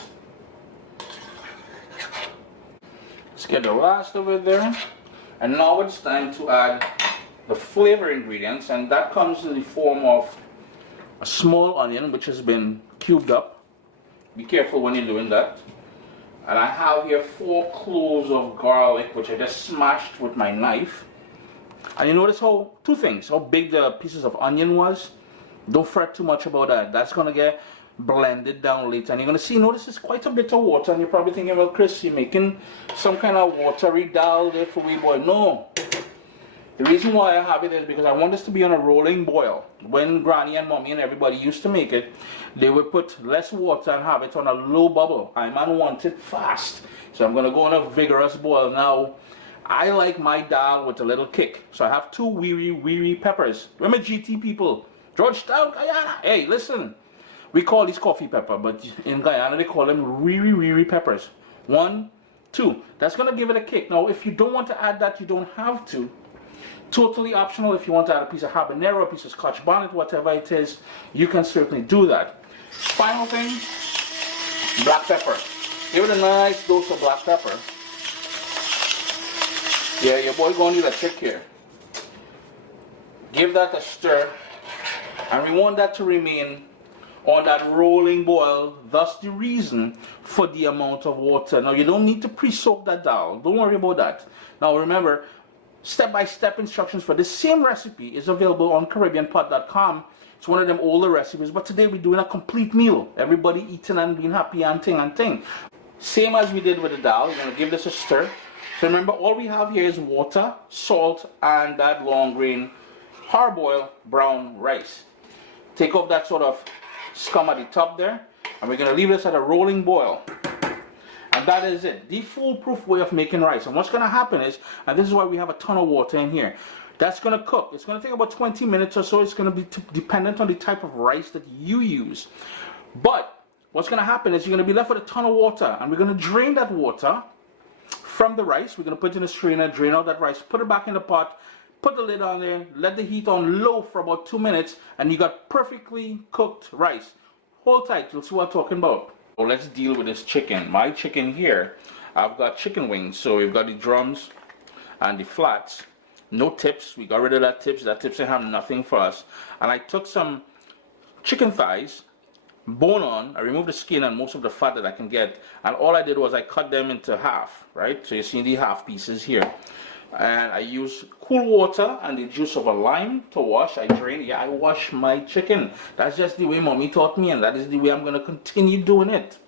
Let's get the last of it there. And now it's time to add the flavor ingredients, and that comes in the form of a small onion which has been cubed up. Be careful when you're doing that. And I have here 4 cloves of garlic which I just smashed with my knife. And you notice how, 2 things, how big the pieces of onion was. Don't fret too much about that. That's going to get blended down later. And you're going to see, notice it's quite a bit of water. And you're probably thinking, well, Chris, you're making some kind of watery dal there for wee boy. No. The reason why I have it is because I want this to be on a rolling boil. When Granny and Mommy and everybody used to make it, they would put less water and have it on a low bubble. I man want it fast. So I'm going to go on a vigorous boil now. I like my dal with a little kick. So I have 2 weary peppers. Remember GT people? Georgetown, Guyana. Hey, listen. We call these coffee pepper, but in Guyana they call them weary peppers. 1, 2. That's going to give it a kick. Now, if you don't want to add that, you don't have to. Totally optional. If you want to add a piece of habanero, a piece of Scotch bonnet, whatever it is, you can certainly do that. Final thing, black pepper. Give it a nice dose of black pepper. Yeah, your boy gonna need a trick here. Give that a stir, and we want that to remain on that rolling boil. Thus the reason for the amount of water. Now you don't need to pre-soak that dal. Don't worry about that. Now remember, step-by-step instructions for this same recipe is available on CaribbeanPot.com. It's one of them older recipes, but today we're doing a complete meal. Everybody eating and being happy and thing. Same as we did with the dal. We're going to give this a stir. So remember, all we have here is water, salt, and that long grain parboiled brown rice. Take off that sort of scum at the top there, and we're going to leave this at a rolling boil. And that is it, the foolproof way of making rice. And what's going to happen is, and this is why we have a ton of water in here, that's going to cook. It's going to take about 20 minutes or so. It's going to be dependent on the type of rice that you use. But what's going to happen is you're going to be left with a ton of water, and we're going to drain that water from the rice. We're going to put it in a strainer, drain out that rice, put it back in the pot, put the lid on there, let the heat on low for about 2 minutes, and you got perfectly cooked rice. Hold tight, you'll see what I'm talking about. So let's deal with this chicken. My chicken here, I've got chicken wings. So we've got the drums and the flats. No tips. We got rid of that tips. That tips have nothing for us. And I took some chicken thighs, bone on. I removed the skin and most of the fat that I can get. And all I did was I cut them into half, right? So you see the half pieces here. And I use cool water and the juice of a lime to wash. I drain. Yeah, I wash my chicken. That's just the way Mommy taught me, and that is the way I'm going to continue doing it.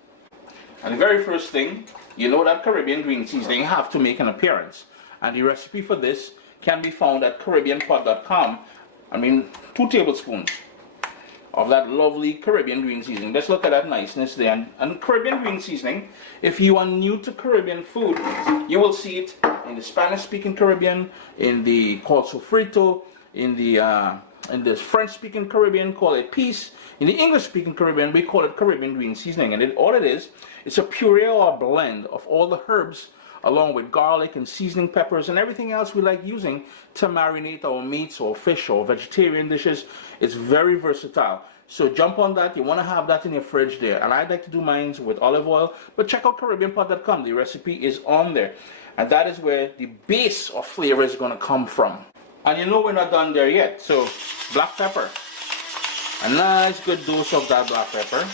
And the very first thing, you know that Caribbean green seasoning have to make an appearance. And the recipe for this can be found at CaribbeanPot.com. 2 tablespoons of that lovely Caribbean green seasoning. Let's look at that niceness there. And Caribbean green seasoning, if you are new to Caribbean food, you will see it in the Spanish-speaking Caribbean, in the called sofrito, in the French-speaking Caribbean, call it peas. In the English-speaking Caribbean, we call it Caribbean green seasoning. And all it is, it's a puree or a blend of all the herbs, along with garlic and seasoning peppers and everything else we like using to marinate our meats or fish or vegetarian dishes. It's very versatile. So jump on that. You want to have that in your fridge there. And I like to do mine with olive oil. But check out CaribbeanPot.com. The recipe is on there. And that is where the base of flavor is going to come from. And you know we're not done there yet. So black pepper. A nice good dose of that black pepper.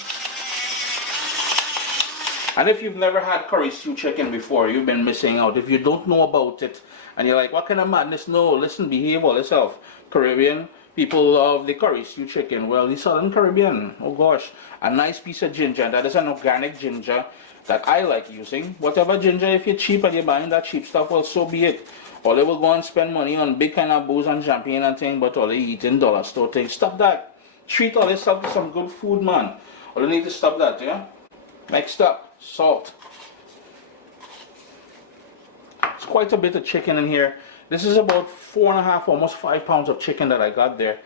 And if you've never had curry stew chicken before, you've been missing out. If you don't know about it and you're like, what kind of madness? No, listen, behave all yourself. Caribbean people love the curry stew chicken. Well, the Southern Caribbean, oh gosh, a nice piece of ginger. That is an organic ginger that I like using. Whatever ginger, if you're cheap and you're buying that cheap stuff, well, so be it. Or they will go and spend money on big kind of booze and champagne and thing, but all they eat in dollar store things. Stop that. Treat all yourself to some good food, man. All you need to stop that, yeah? Next up, salt. It's quite a bit of chicken in here. This is about 4.5, almost 5 pounds of chicken that I got there.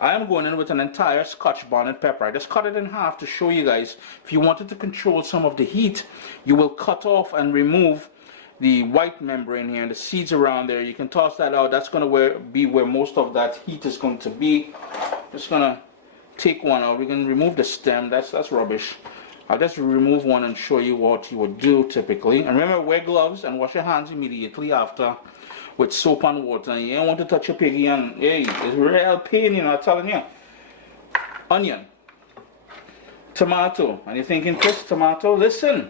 I am going in with an entire Scotch bonnet pepper. I just cut it in half to show you guys. If you wanted to control some of the heat, you will cut off and remove the white membrane here and the seeds around there. You can toss that out. That's going to be where most of that heat is going to be. Just going to take one out. We can remove the stem. That's rubbish. I'll just remove one and show you what you would do typically. And remember, wear gloves and wash your hands immediately after with soap and water. And you don't want to touch your piggy, and hey, it's real pain, you know, I'm telling you. Onion, tomato, and you're thinking, Chris, tomato, listen,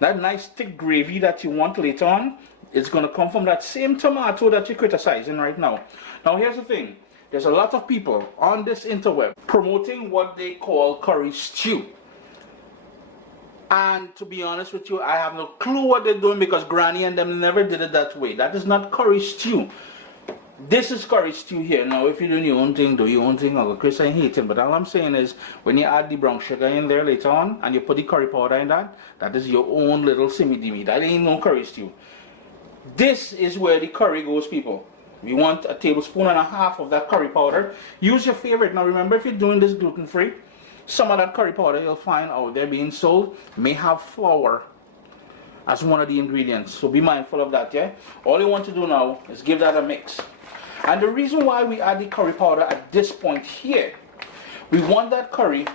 that nice thick gravy that you want later on, it's going to come from that same tomato that you're criticizing right now. Now here's the thing, there's a lot of people on this interweb promoting what they call curry stew. And to be honest with you, I have no clue what they're doing because Granny and them never did it that way. That is not curry stew. This is curry stew here. Now, if you're doing your own thing, do your own thing. I'll Chris, I hate it. But all I'm saying is, when you add the brown sugar in there later on, and you put the curry powder in that, that is your own little simmy-dimmy. That ain't no curry stew. This is where the curry goes, people. You want a tablespoon and a half of that curry powder. Use your favorite. Now, remember, if you're doing this gluten-free, some of that curry powder you'll find out there being sold may have flour as one of the ingredients. So be mindful of that, yeah? All you want to do now is give that a mix. And the reason why we add the curry powder at this point here, we want that curry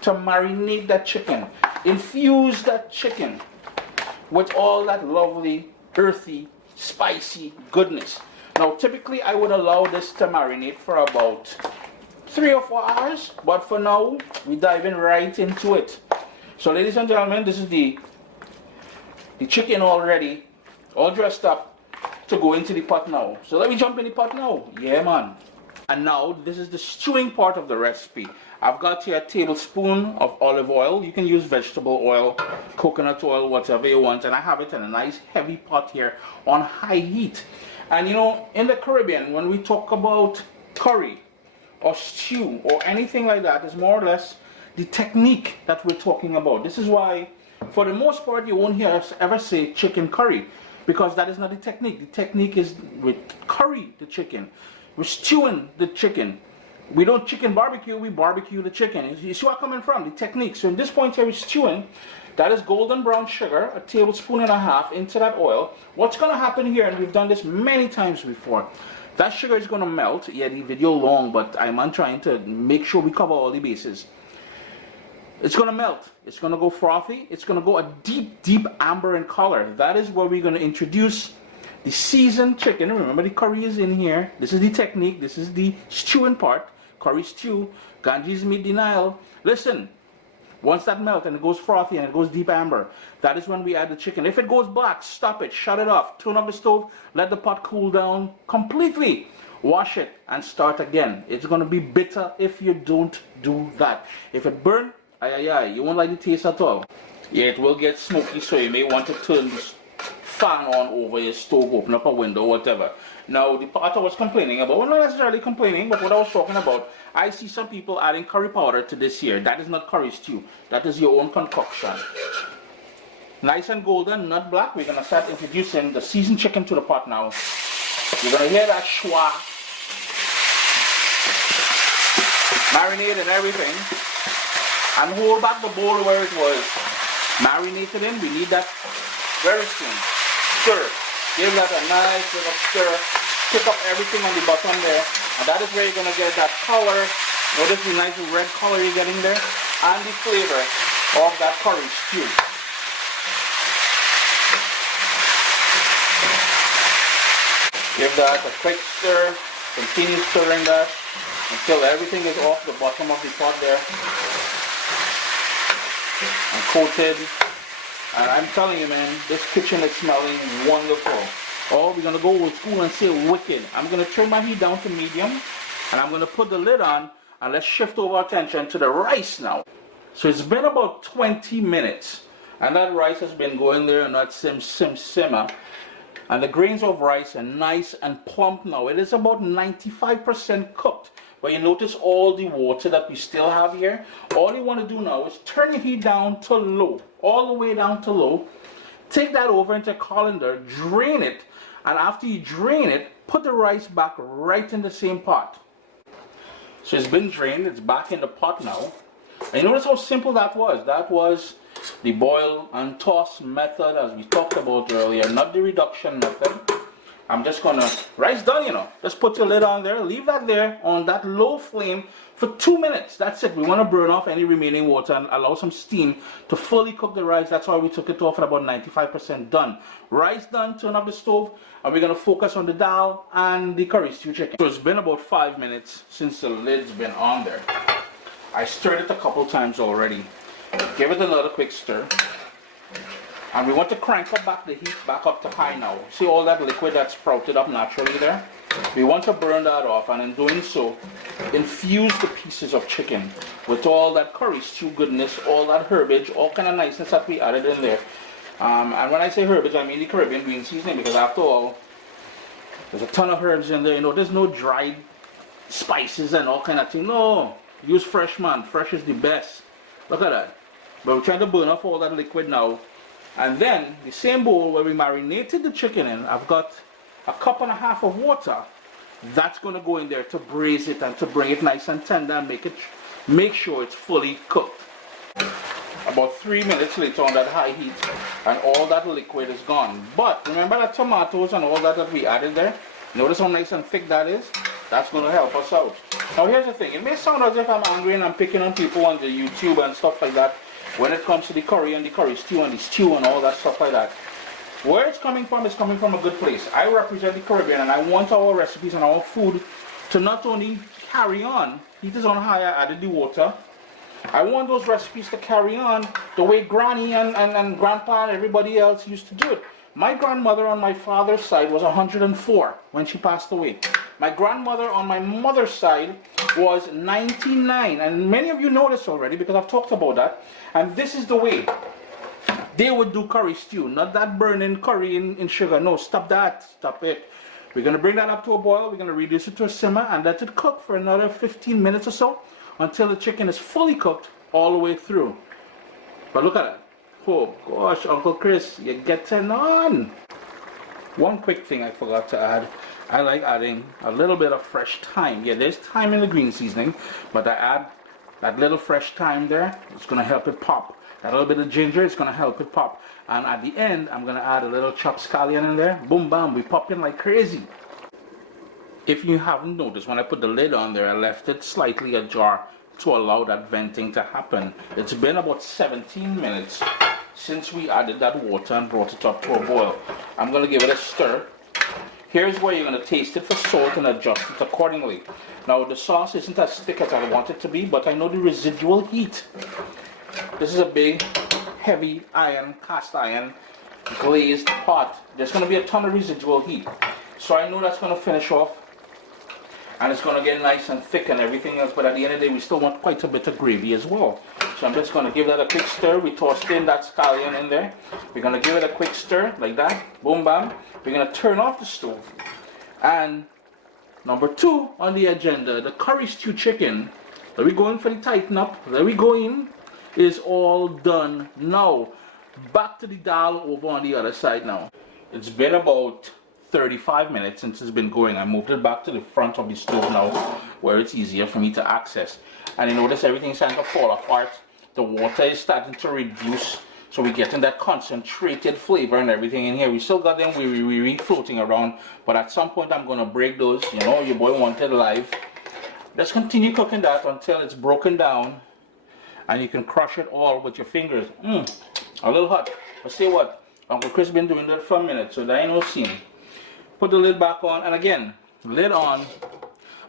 to marinate that chicken. Infuse that chicken with all that lovely, earthy, spicy goodness. Now, typically I would allow this to marinate for about 3 or 4 hours, but for now we're diving right into it. So ladies and gentlemen, this is the chicken already all dressed up to go into the pot now. So let me jump in the pot now. Yeah, man. And now this is the stewing part of the recipe. I've got here a tablespoon of olive oil. You can use vegetable oil, coconut oil, whatever you want, and I have it in a nice heavy pot here on high heat. And you know, in the Caribbean, when we talk about curry or stew or anything like that, is more or less the technique that we're talking about. This is why, for the most part, you won't hear us ever say chicken curry, because that is not the technique. The technique is we curry the chicken. We're stewing the chicken. We don't chicken barbecue, we barbecue the chicken. You see where I'm coming from? The technique. So in this point here, we're stewing. That is golden brown sugar, a tablespoon and a half into that oil. What's going to happen here, and we've done this many times before, that sugar is going to melt. Yeah, the video long, but I'm trying to make sure we cover all the bases. It's going to melt. It's going to go frothy. It's going to go a deep, deep amber in color. That is where we're going to introduce the seasoned chicken. Remember, the curry is in here. This is the technique. This is the stewing part. Curry stew. Ganges meat denial. Listen. Once that melts and it goes frothy and it goes deep amber, that is when we add the chicken. If it goes black, stop it, shut it off, turn off the stove, let the pot cool down completely. Wash it and start again. It's going to be bitter if you don't do that. If it burns, you won't like the taste at all. Yeah, it will get smoky, so you may want to turn the fan on over your stove, open up a window, whatever. Now, the part I was complaining about, well, not necessarily complaining, but what I was talking about, I see some people adding curry powder to this here. That is not curry stew. That is your own concoction. Nice and golden, not black. We're gonna start introducing the seasoned chicken to the pot now. You're gonna hear that schwa, marinade and everything, and hold back the bowl where it was marinated in. We need that very soon. Stir. Give that a nice little stir. Pick up everything on the bottom there, and that is where you're gonna get that color. Notice the nice red color you're getting there, and the flavor of that curry stew. Give that a quick stir. Continue stirring that until everything is off the bottom of the pot there and coated. And I'm telling you, man, this kitchen is smelling wonderful. Oh, we're gonna go old school and say wicked. I'm gonna turn my heat down to medium, and I'm gonna put the lid on, and let's shift over our attention to the rice now. So it's been about 20 minutes, and that rice has been going there and that simmer. And the grains of rice are nice and plump now. It is about 95% cooked. But you notice all the water that we still have here. All you want to do now is turn your heat down to low, all the way down to low. Take that over into a colander, drain it, and after you drain it, put the rice back right in the same pot. So it's been drained, it's back in the pot now. And you notice how simple that was. That was the boil and toss method as we talked about earlier, not the reduction method. I'm just gonna, rice done, you know. Just put your lid on there, leave that there on that low flame for 2 minutes. That's it. We want to burn off any remaining water and allow some steam to fully cook the rice. That's why we took it off at about 95% done. Rice done, turn off the stove, and we're gonna focus on the dal and the curry stew chicken. So it's been about 5 minutes since the lid's been on there. I stirred it a couple times already. Give it another quick stir. And we want to crank up back the heat back up to high now. See all that liquid that sprouted up naturally there? We want to burn that off, and in doing so, infuse the pieces of chicken with all that curry stew goodness, all that herbage, all kind of niceness that we added in there. And when I say herbage, I mean the Caribbean green seasoning, because after all, there's a ton of herbs in there. You know, there's no dried spices and all kind of thing. No, use fresh, man. Fresh is the best. Look at that. But we're trying to burn off all that liquid now. And then the same bowl where we marinated the chicken in, I've got a cup and a half of water. That's going to go in there to braise it and to bring it nice and tender and make sure it's fully cooked. About 3 minutes later on that high heat, and all that liquid is gone. But remember the tomatoes and all that we added there? Notice how nice and thick that is? That's going to help us out. Now here's the thing. It may sound as if I'm angry and I'm picking on people on the YouTube and stuff like that. When it comes to the curry and the curry stew and the stew and all that stuff like that, where it's coming from is coming from a good place. I represent the Caribbean, and I want our recipes and our food to not only carry on, heat is on high, I added the water. I want those recipes to carry on the way Granny and Grandpa and everybody else used to do it. My grandmother on my father's side was 104 when she passed away. My grandmother on my mother's side was 99, and many of you know this already because I've talked about that. And this is the way they would do curry stew, not that burning curry in sugar. No, stop that, stop it. We're going to bring that up to a boil, we're going to reduce it to a simmer and let it cook for another 15 minutes or so until the chicken is fully cooked all the way through. But look at it. Oh gosh, Uncle Chris, you're getting on. One quick thing I forgot to add. I like adding a little bit of fresh thyme. Yeah, there's thyme in the green seasoning, but I add that little fresh thyme there. It's going to help it pop. That little bit of ginger is going to help it pop. And at the end, I'm going to add a little chopped scallion in there. Boom, bam, we popping like crazy. If you haven't noticed, when I put the lid on there, I left it slightly ajar to allow that venting to happen. It's been about 17 minutes since we added that water and brought it up to a boil. I'm going to give it a stir. Here's where you're going to taste it for salt and adjust it accordingly. Now the sauce isn't as thick as I want it to be, but I know the residual heat. This is a big, heavy iron, cast iron, glazed pot. There's going to be a ton of residual heat. So I know that's going to finish off. And it's going to get nice and thick and everything else, but at the end of the day, we still want quite a bit of gravy as well. So I'm just going to give that a quick stir. We tossed in that scallion in there. We're going to give it a quick stir, like that. Boom, bam. We're going to turn off the stove. And number 2 on the agenda, the curry stew chicken. There we go in for the tighten up. There we go in. Is all done now. Back to the dal over on the other side now. It's been about 35 minutes since it's been going. I moved it back to the front of the stove now where it's easier for me to access. And you notice everything's starting to fall apart. The water is starting to reduce. So we're getting that concentrated flavor and everything in here. We still got them we floating around. But at some point I'm going to break those. You know, your boy wanted live. Let's continue cooking that until it's broken down. And you can crush it all with your fingers. A little hot. But say what? Uncle Chris been doing that for a minute. So that ain't no scene. Put the lid back on, and again, lid on,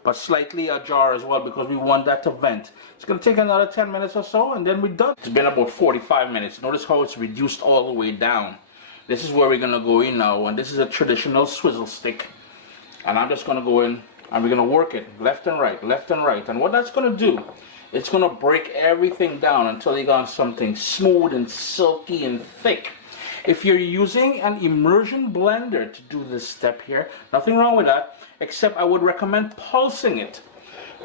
but slightly ajar as well because we want that to vent. It's going to take another 10 minutes or so, and then we're done. It's been about 45 minutes. Notice how it's reduced all the way down. This is where we're going to go in now, and this is a traditional swizzle stick. And I'm just going to go in, and we're going to work it left and right, left and right. And what that's going to do, it's going to break everything down until you got something smooth and silky and thick. If you're using an immersion blender to do this step here, nothing wrong with that, except I would recommend pulsing it.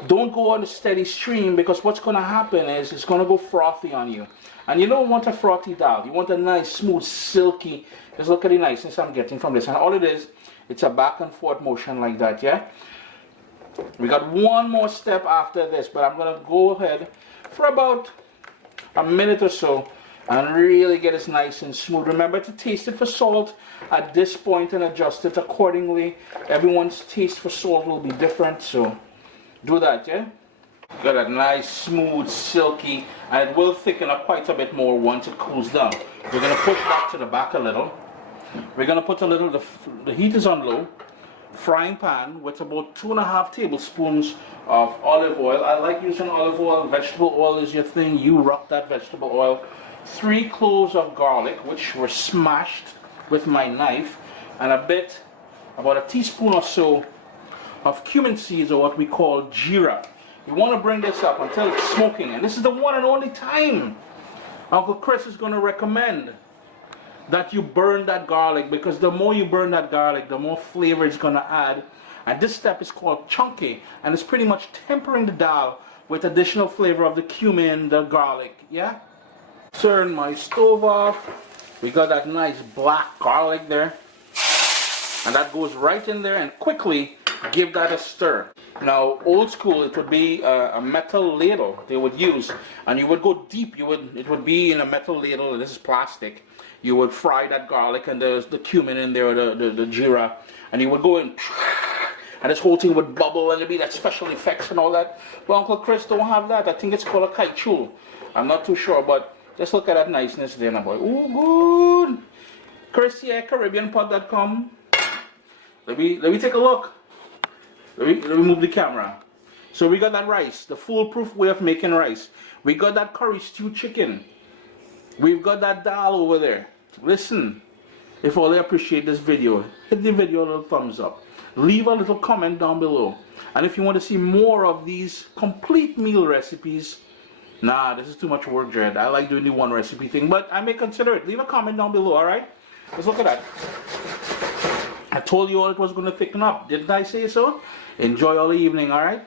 Don't go on a steady stream because what's going to happen is it's going to go frothy on you. And you don't want a frothy dal. You want a nice, smooth, silky. Just look at the niceness I'm getting from this. And all it is, it's a back and forth motion like that, yeah? We got one more step after this, but I'm going to go ahead for about a minute or so and really get it nice and smooth. Remember to taste it for salt at this point and adjust it accordingly. Everyone's taste for salt will be different, so do that, yeah? Got a nice, smooth, silky, and it will thicken up quite a bit more once it cools down. We're going to put that to the back a little. We're going to put a little, the heat is on low, frying pan with about 2.5 tablespoons of olive oil. I like using olive oil. Vegetable oil is your thing. You rock that vegetable oil. 3 cloves of garlic, which were smashed with my knife, and about a teaspoon or so of cumin seeds, or what we call jeera. You want to bring this up until it's smoking, and this is the one and only time Uncle Chris is going to recommend that you burn that garlic, because the more you burn that garlic, the more flavor it's going to add. And this step is called chunky, and it's pretty much tempering the dal with additional flavor of the cumin, the garlic, yeah? Turn my stove off. We got that nice black garlic there, and that goes right in there, and quickly give that a stir. Now, old school, it would be a metal ladle they would use, and you would go deep. It would be in a metal ladle. This is plastic. You would fry that garlic and there's the cumin in there, the jeera, and you would go in, and this whole thing would bubble, and there'd be that special effects and all that. But Uncle Chris don't have that. I think it's called a kaichul. I'm not too sure, but just look at that niceness there, now boy. Ooh, good. Chris here, CaribbeanPot.com. Let me take a look. Let me move the camera. So we got that rice, the foolproof way of making rice. We got that curry stew chicken. We've got that dal over there. Listen, if all you appreciate this video, hit the video a little thumbs up. Leave a little comment down below. And if you want to see more of these complete meal recipes, nah, this is too much work, Jared. I like doing the one recipe thing, but I may consider it. Leave a comment down below, alright? Let's look at that. I told you all it was going to thicken up. Didn't I say so? Enjoy all the evening, alright?